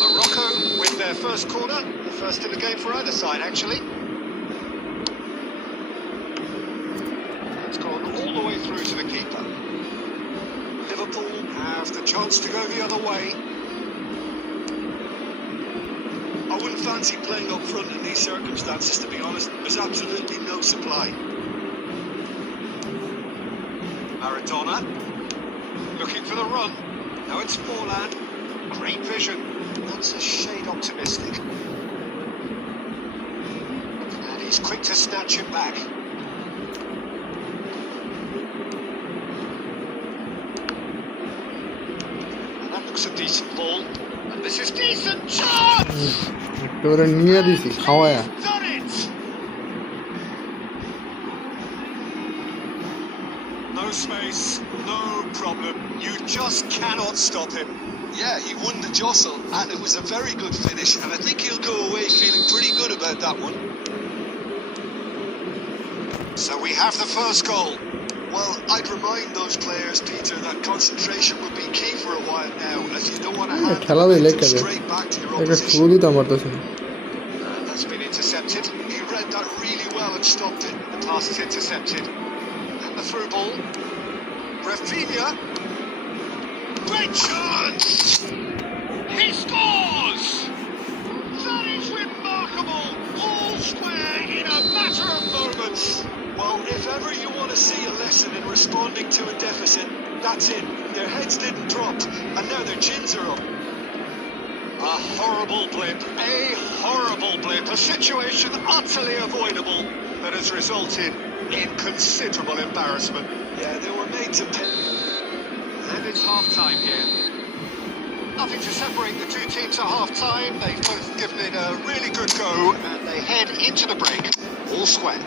Morocco with their first corner. The first in the game for either side, actually. It's gone all the way through to the keeper. Liverpool have the chance to go the other way. I wouldn't fancy playing up front in these circumstances, to be honest. There's absolutely no supply. Maradona looking for the run. Now it's Forlan. Great vision. That's a shade optimistic. And he's quick to snatch it back. And that looks a decent ball. And this is decent chance! একেবারে নিয়ে দিছি খাওয়ায়া He's done it! No space, no problem. You just cannot stop him. Yeah, he won the jostle, and it was a very good finish, and I think he'll go away feeling pretty good about that one. So we have the first goal. Well, I'd remind those players, Peter, that concentration would be key for a while now, as you don't want to hand খেলা দিলে momentum কেবে straight back to your একটা opposition. ছুরি তো মারতেছে না That's been intercepted. He read that really well and stopped it. The pass is intercepted. And the through ball. Rafinha. Great chance! He scores! That is remarkable! All square in a matter of moments. Well, if ever you want to see a lesson in responding to a deficit, that's it. Their heads didn't drop, and now their chins are up. A horrible blip, a situation utterly avoidable that has resulted in considerable embarrassment. Yeah, they were made to pay. And it's half-time here. Nothing to separate the two teams at half-time. They've both given it a really good go, and they head into the break, all square.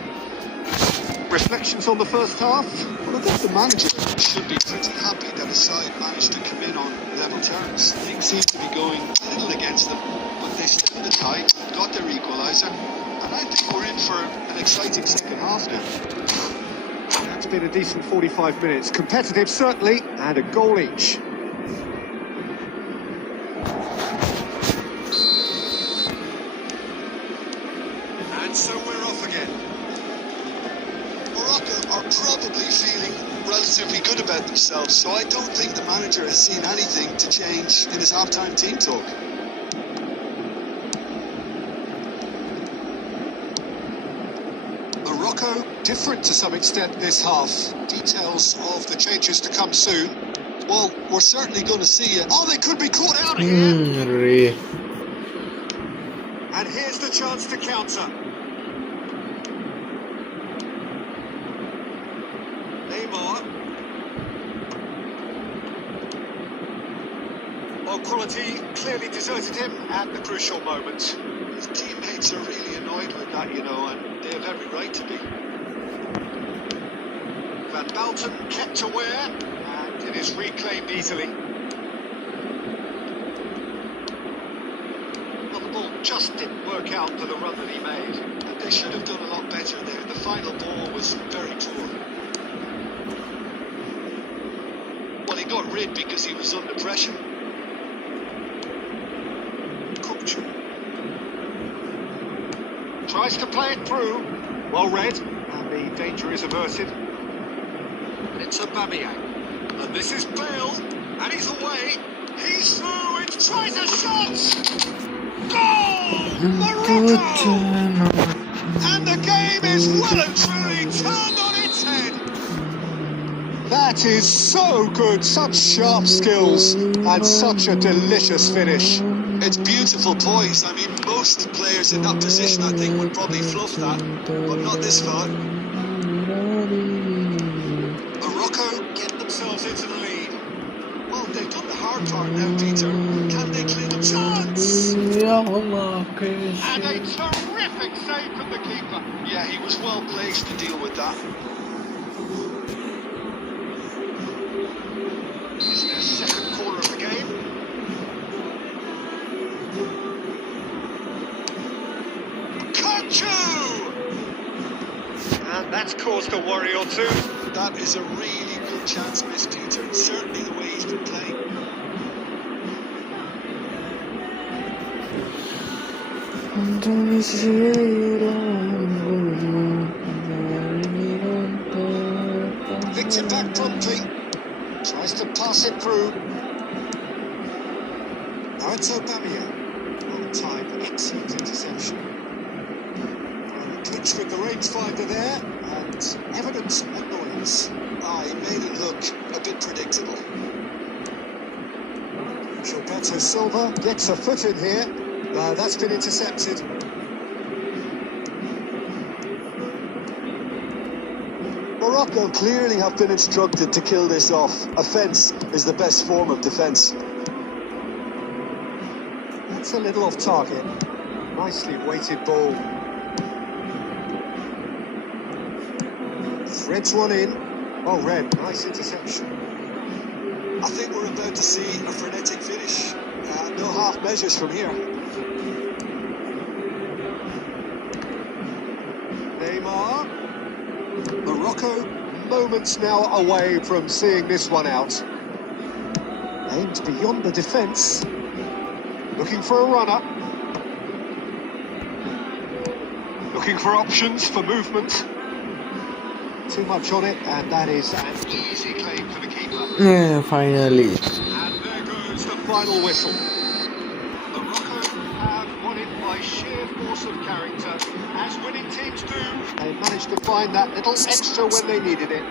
Reflections on the first half? Well, I think the manager should be pretty happy that his side managed to come in on level terms. Things seem to be going a little against them, but they stemmed the tide, got their equaliser, and I think we're in for an exciting second half now. It's been a decent 45 minutes. Competitive, certainly, and a goal each. And so we're off again. Morocco are probably feeling relatively good about themselves, so I don't think the manager has seen anything to change in his half-time team talk. Morocco, different to some extent this half. Details of the changes to come soon. Well, we're certainly going to see it. Oh, they could be caught out here. Arre. And here's the chance to counter. Neymar. Well, quality clearly deserted him at the crucial moment. His teammates are really annoyed with that, you know, and they have every right to be. Van Belten kept aware, and it is reclaimed easily. Well, the ball just didn't work out for the run that he made. And they should have done a lot better there. The final ball was very poor. Well, he got rid because he was under pressure. Tries to play it through. Well read, and the danger is averted. And it's Aubameyang. And this is Bale, and he's away. He's through, it tries a shot! Goal! Morocco! And the game is well and truly turned on its head. That is so good, such sharp skills, and such a delicious finish. It's beautiful poise. I mean, most players in that position, I think, would probably fluff that, but not this far. Morocco Get themselves into the lead. well, they've done the hard part now, Peter. Can they clean up chance? And a terrific save from the keeper. Yeah, he was well placed to deal with that. Is their second corner of the game. And that's caused a worry or two. That is a really good chance, Miss Peter. Certainly the way he's been playing. Victor back promptly. Tries to pass it through. Now it's Aubameyang. On time, excellent interception. Touch with the rangefinder there, and evidence of annoyance. He made it look a bit predictable. Gilberto Silva gets a foot in here. That's been intercepted. Morocco clearly have been instructed to kill this off. Offence is the best form of defence. That's a little off target. Nicely weighted ball. Threads one in. Oh, red. Nice interception. I think we're about to see a frenetic finish. No half measures from here. Neymar. Morocco, moments now away from seeing this one out. Aimed beyond the defence. Looking for a runner. Looking for options for movement. Too much on it, and that is An easy claim for the keeper. Yeah, finally. And there goes the final whistle. Morocco have won it by sheer force of character, as winning teams do. they managed to find that little extra when they needed it.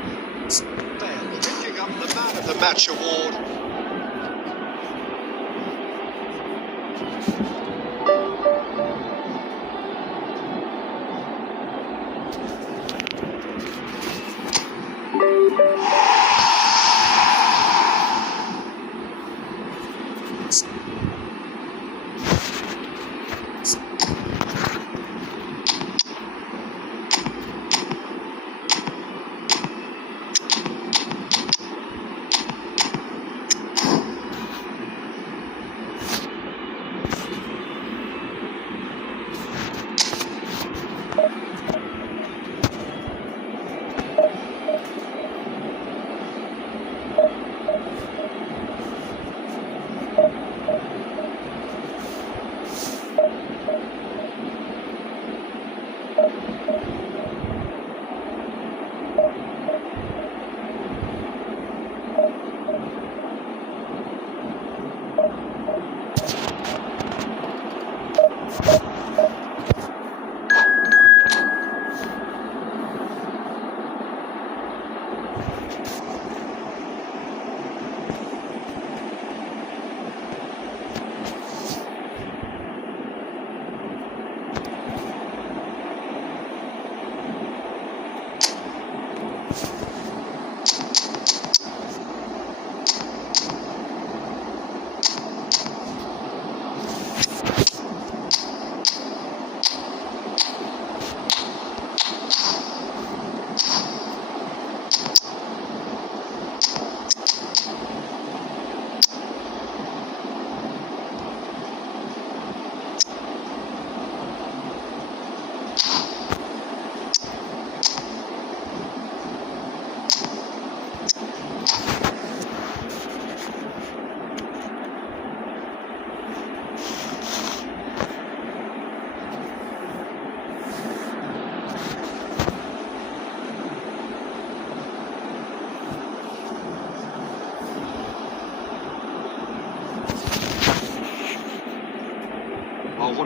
Bale picking up the Man of the Match award.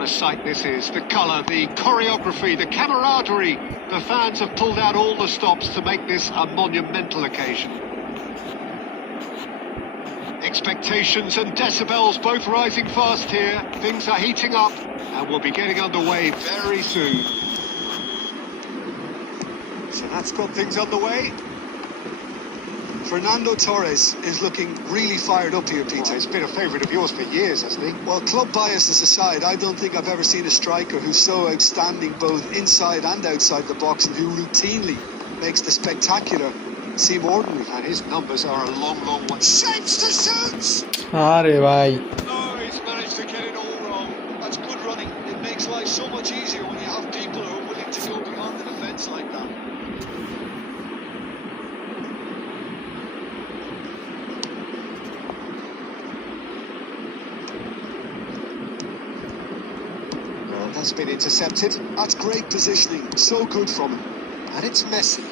a sight this is. The colour, the choreography, the camaraderie. The fans have pulled out all the stops to make this a monumental occasion. Expectations and decibels both rising fast here. Things are heating up and we'll be getting underway very soon. So that's got things underway. Fernando Torres is looking really fired up here, Peter. Well, he's been a favourite of yours for years, hasn't he? Well, club biases aside, I don't think I've ever seen a striker who's so outstanding both inside and outside the box and who routinely makes the spectacular seem ordinary. And his numbers are a long, long one. Shapes to shoot! अरे भाई No, he's managed to get it all wrong. That's good running. It makes life so much easier when you have people who are willing to go beyond the defence like that. Well, that's been intercepted. That's great positioning. So good from him. And it's Messi.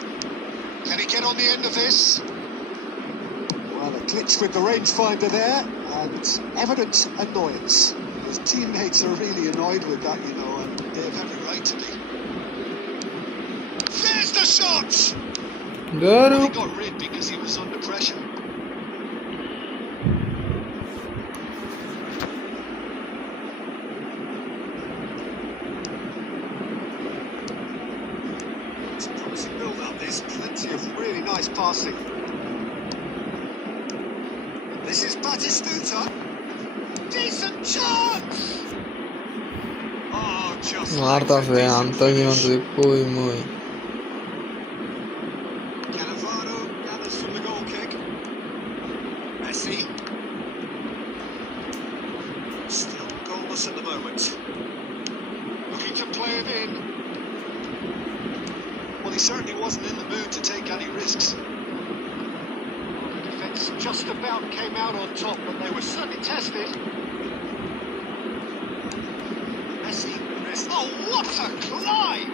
Can he get on the end of this? Well, a glitch with the rangefinder there, and evident annoyance. His teammates are really annoyed with that, you know, and they have every right to be. There's the shot! Garu He got rid because he was under pressure. It's a promising build-up. There's plenty of really nice passing. This is Batistuta. Decent chance! Oh, just Marta like se a Antonio decent finish. Rippoi muy Cannavaro gathers from the goal kick. Messi. Still goalless at the moment. Looking to play it in. Well, he certainly wasn't in the mood to take any risks. The defence just about came out on top, but they were certainly tested. Messi. Oh, what a climb!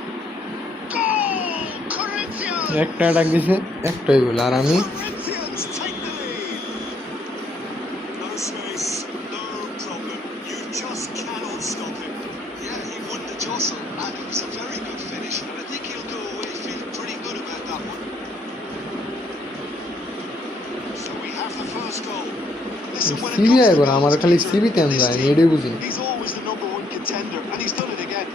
Goal! Corinthians! একটা ডাক দিছে একটাই গোল আর আমি Corinthians take the lead. No space, no problem. You just cannot stop him. Yeah, he won the jostle, and it was a very good finish, and I think he'll go away feeling pretty good about that one. So we have the first goal. Listen, when it সিবি comes to আইবো না আমার goals, খালি Peter, সিবি তেন this যায় team, এটাই বুঝি he's always the number one contender, and he's done it again.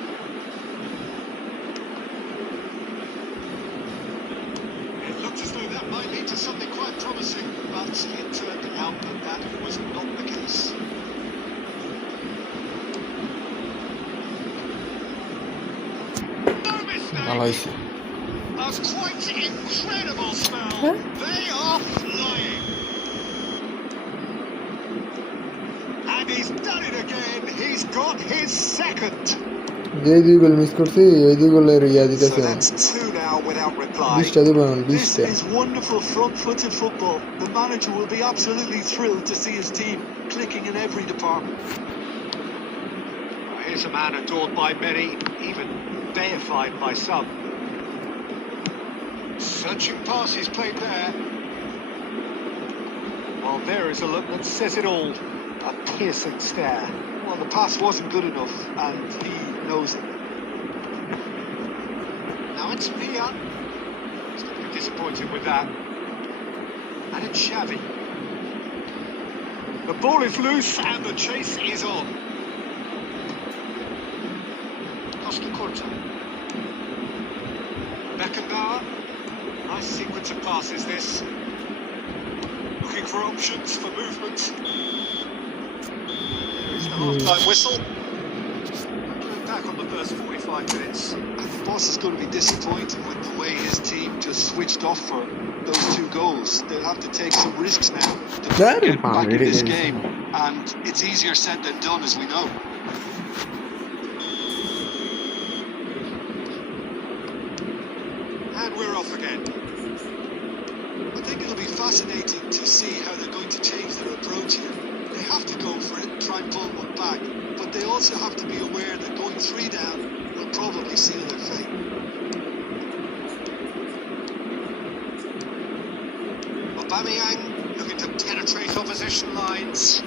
It looked as though that might lead to something quite promising, but it turned out that that was not the case. No ভালো mistake! হয়েছে A quite incredible spell. Huh? They are flying. And he's done it again. He's got his second. যে দুই goal miss করছি ওই দুই গোলের ইয়া So দিতেছে that's two now without reply. 20টা দিব এখন This 20টা is wonderful front-footed football. The manager will be absolutely thrilled to see his team clicking in every department. Here's a man adored by many, even deified by some. Searching passes played there. Well, there is a look that says it all. A piercing stare. Well, the pass wasn't good enough, and he knows it. Now it's Villa. He's going to be disappointed with that. And it's Xavi. The ball is loose and the chase is on. Costa Curta. Beckenbauer. Nice sequence of passes this. Looking for options for movement. There's the half-time whistle. Looking back on the first 45 minutes. And the boss is going to be disappointed with the way his team just switched off for those two goals. They'll have to take some risks now to That get is back in this fine. game. And it's easier said than done, as we know. And we're off again. I think it'll be fascinating to see how they're going to change their approach here. They have to go for it, try and pull one back, but they also have to be aware that going 3 down will probably seal their fate. Aubameyang looking to penetrate opposition lines.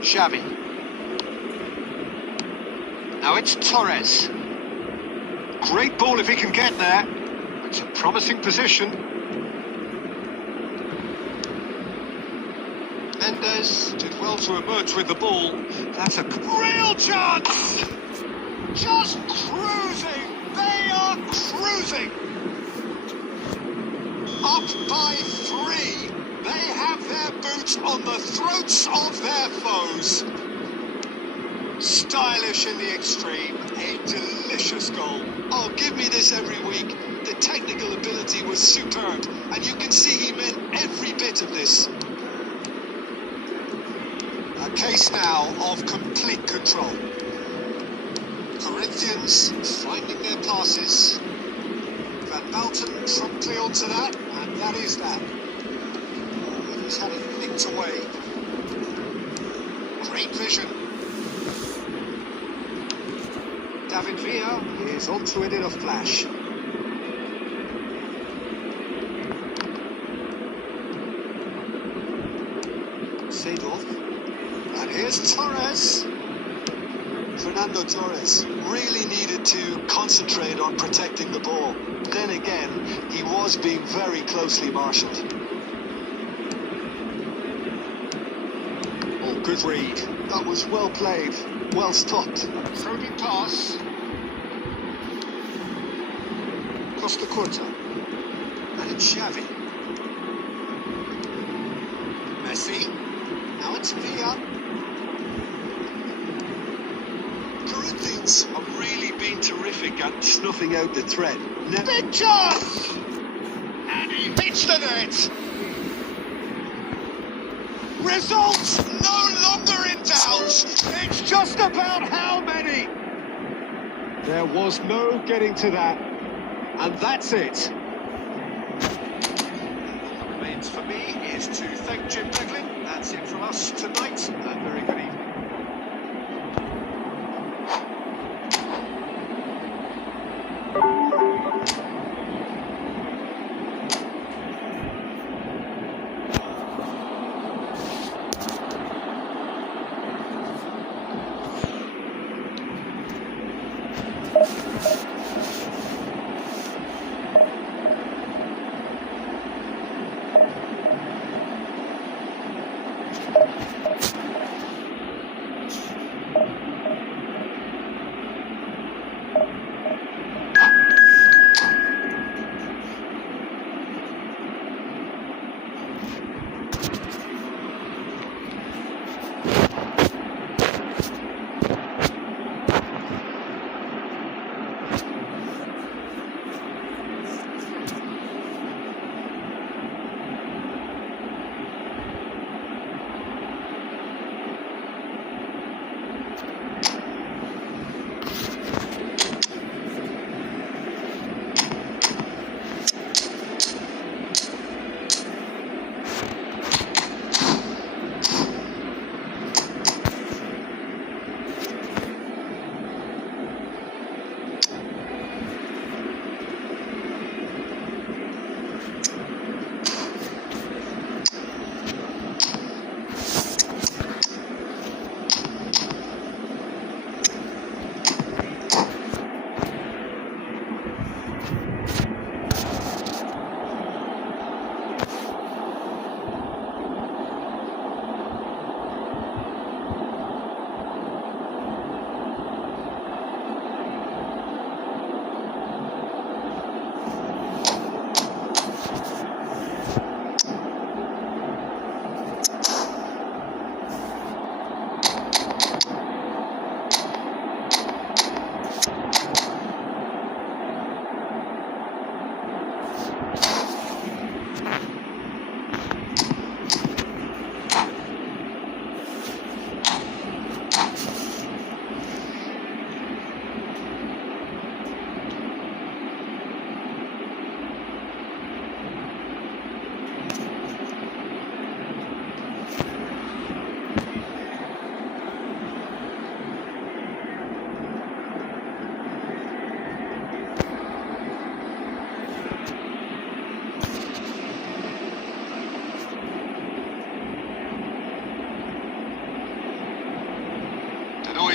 Xavi. it's Torres. Great ball if he can get there. It's a promising position. Mendes did well to emerge with the ball. That's a real chance! Just cruising! They are cruising! Up by 3. They have their boots on the throats of their foes. Stylish in the extreme, a delicious goal. Oh, give me this every week. The technical ability was superb, and you can see he meant every bit of this. A case now of complete control. Corinthians finding their passes. Van Mouten promptly onto that, and that is that. He's had it nicked away. Great vision. David Villa is onto it in a flash. Seedorf. And here's Torres. Fernando Torres really needed to concentrate on protecting the ball. Then again, he was being very closely marshalled. Oh, good read. That was well played, well stopped. Probing pass. Costa Curta. And it's Xavi. Messi. Now it's Villa. Corinthians have really been terrific at snuffing out the threat. Big chance! And he hits the net. Results no longer in doubt. It's just about how many. There was no getting to that. And that's it. What remains for me is to thank Jim Beglin. That's it from us tonight. And very good evening.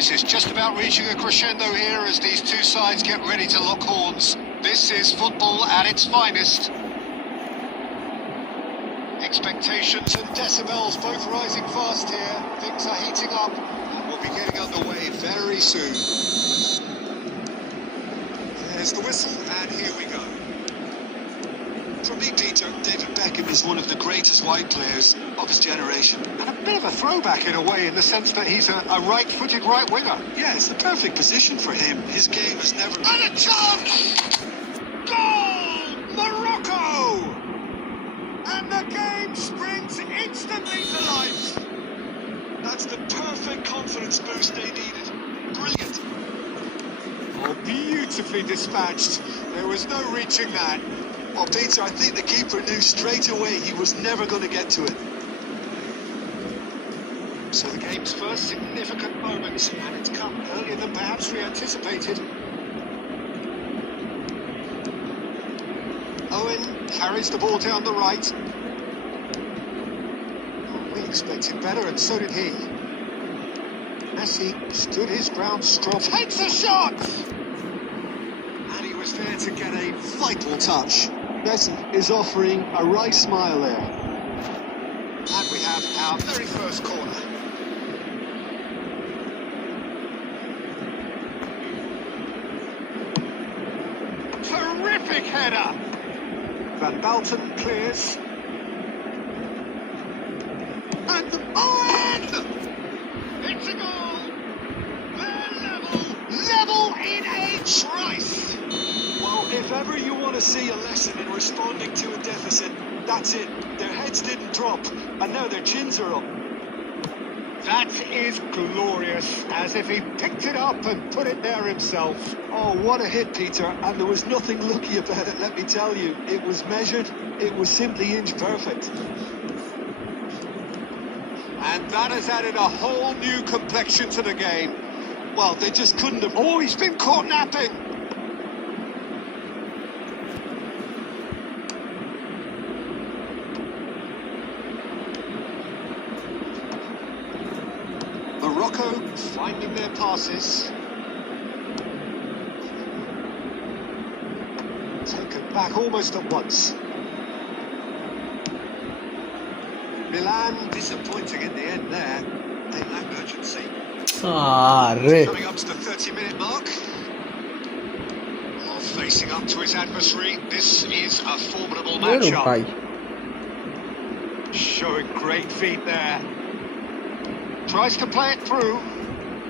This is just about reaching a crescendo here as these two sides get ready to lock horns. This is football at its finest. Expectations and decibels both rising fast here. Things are heating up and we'll be getting underway very soon. There's the whistle and here we go. For me, Peter, David Beckham is one of the greatest wide players of his generation. And a bit of a throwback in a way, in the sense that he's a right-footed right winger. Yeah, it's the perfect position for him. His game has never... And a chance! Goal! Morocco! And the game springs instantly to life. That's the perfect confidence boost they needed. Brilliant. Oh, beautifully dispatched. There was no reaching that. Well, Peter, I think the keeper knew straight away he was never going to get to it. So the game's first significant moment, and it's come earlier than perhaps we anticipated. Owen carries the ball down the right. Oh, we expected better, and so did he. Messi stood his ground strong. Takes a shot! And he was there to get a vital touch. Messi is offering a wry smile there. And we have our very first corner. Terrific header! Van Balten clears. And Owen! It's a goal! They're level in a trice! Well, if ever you want to see a lesson in responding to a deficit, that's it. Their heads didn't drop, and now their chins are up. That is glorious, as if he picked it up and put it there himself. Oh, what a hit, Peter, and there was nothing lucky about it, let me tell you. It was measured, it was simply inch perfect. And that has added a whole new complexion to the game. Well, they just couldn't have... Oh, he's been caught napping! Morocco finding their passes. Taken back almost at once. Milan disappointing in the end there. They lack urgency. Coming up to the 30-minute mark. While facing up to his adversary, this is a formidable matchup. Showing great feet there. Tries to play it through.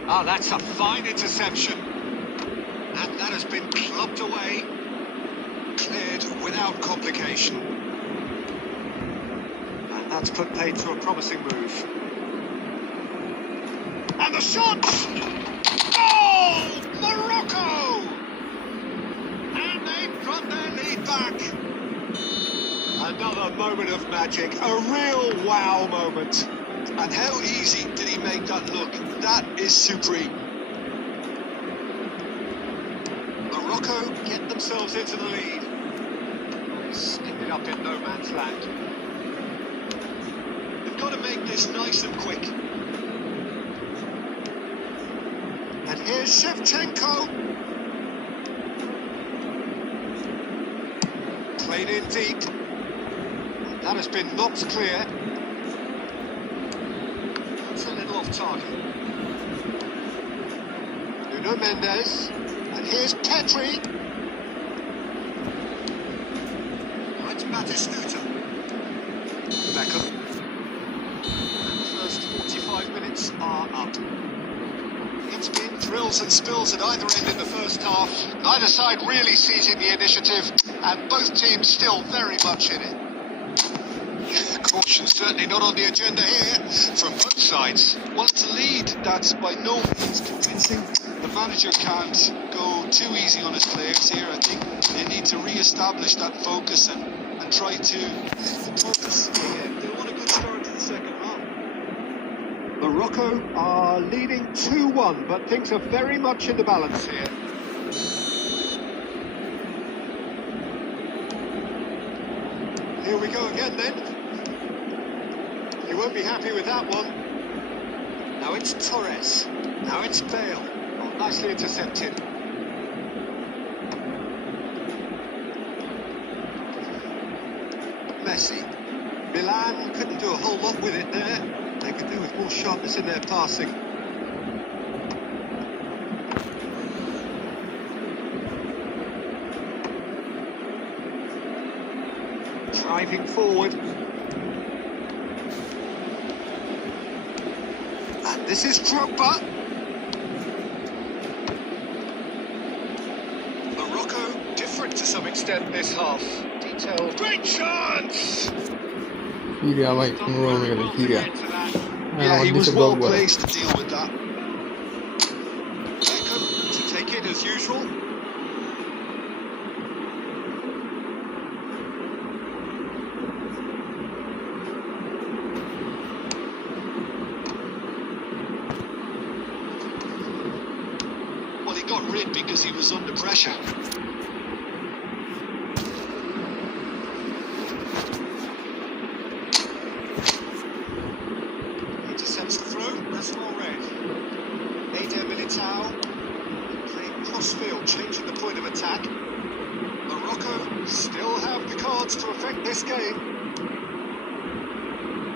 Ah, that's a fine interception. And that has been clubbed away. Cleared without complication. And that's put paid to a promising move. And the shot! Goal! Morocco! And they've got their lead back. Another moment of magic. A real wow moment. And how easy did he make that look? That is supreme. Morocco get themselves into the lead. Ended up in no man's land. They've got to make this nice and quick. And here's Shevchenko. Played in deep. That has been knocked clear. It's a little off target. Nuno Mendes. And here's Petri. It's Batistuta. Beckham. And the first 45 minutes are up. It's been thrills and spills at either end in the first half. Neither side really seizing the initiative, and both teams still very much in it. Caution certainly not on the agenda here from both sides. Well, it's a lead that's by no means convincing. The manager can't go too easy on his players here. I think they need to re-establish that focus and try to lift the purpose again. They want a good start to the second half. Morocco are leading 2-1, but things are very much in the balance here. Here we go again then. You won't be happy with that one. Now it's Torres. Now it's Bale. Oh, nicely intercepted. Messi. Milan couldn't do a whole lot with it there. They could do with more sharpness in their passing. Driving forward. And this is Drogba. Morocco different to some extent this half. Detailed. Great chance! Kiria bhai, কোনো রকমে গেল Kiria. Yeah, he was দিছে well Drogba. placed to deal with that. Beckham to take it as usual. Well, he got rid because he was under pressure. Intercepts the throw, that's all red. Eder Militao playing cross-field, changing the point of attack. Morocco still have the cards to affect this game.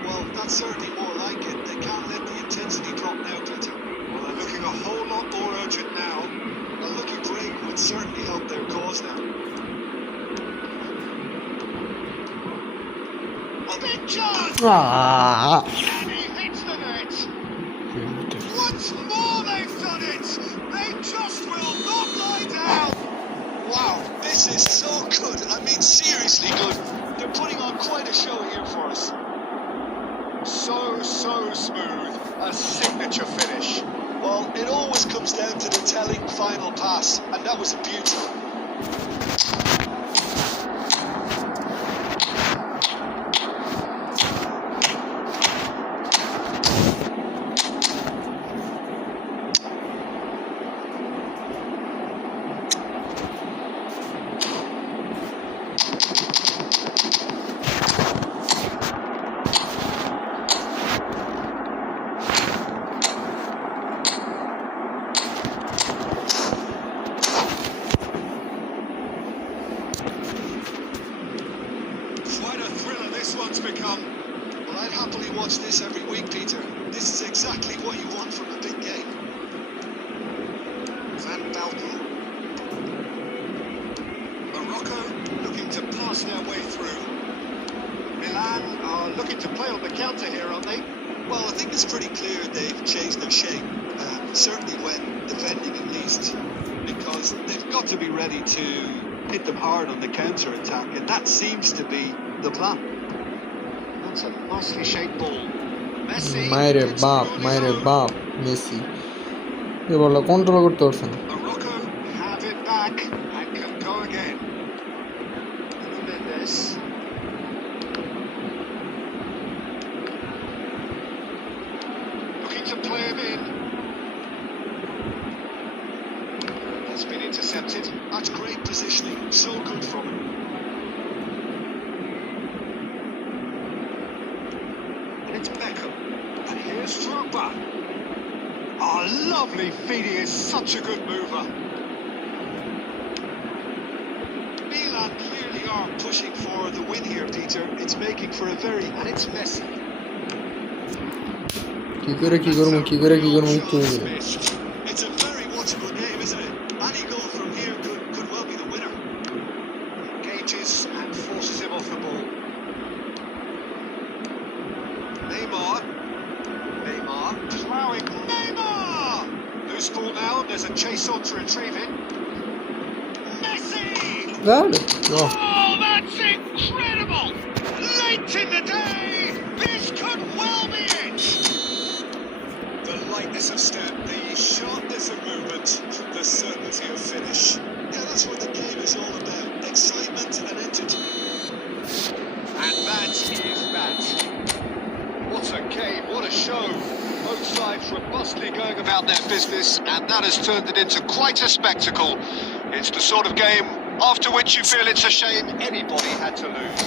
Well, that's certainly more like it. They can't let the intensity drop now, Peter. Well, they're looking a whole lot more urgent now. A lucky break would certainly help their cause now. A big chance! Ah! And he hits the net! Once more they've done it! They just will not lie down! Wow, this is so good. I mean, seriously good. They're putting on quite a show here for us. So smooth. A signature finish. Well, it always comes down to the telling final pass, and that was a beauty. Quite a thriller this one's become. Well, I'd happily watch this every week, Peter. This is exactly what you want from a big game. Van Dalton. Morocco looking to pass their way through. Milan are looking to play on the counter here, aren't they? Well, I think it's pretty clear they've changed their shape. Certainly when defending at least. Because they've got to be ready to hit them hard on the counter-attack, and that seems to be the plan. That's a nicely shaped ball. Messi. মায়েরে gets through on his own. বাপ Messi এ বলটা control করতে পারছে না Morocco have it back and can go again. Mendes. Looking to play him in. That's been intercepted. That's great positioning. So good from him. And it's Beckham. And here's Drogba. Oh, lovely feed. He is such a good mover. Milan clearly are pushing for the win here, Peter. It's making for a very... And it's Messi. কি করে একটু হয়ে গেল Missed. It's a very watchable game, isn't it? Any goal from here could well be the winner. Engages and forces him off the ball. Neymar ploughing. Neymar! Loose ball now. There's a chase on to retrieve it. Messi! Guard Oh, that's incredible! Late in the day, this could well be it. The lightness of step, the sharpness of movement, the certainty of finish. Yeah, that's what the game is all about. Excitement and entertainment. And that is that. What a game, what a show. Both sides robustly going about their business, and that has turned it into quite a spectacle. It's the sort of game after which you feel it's a shame anybody had to lose.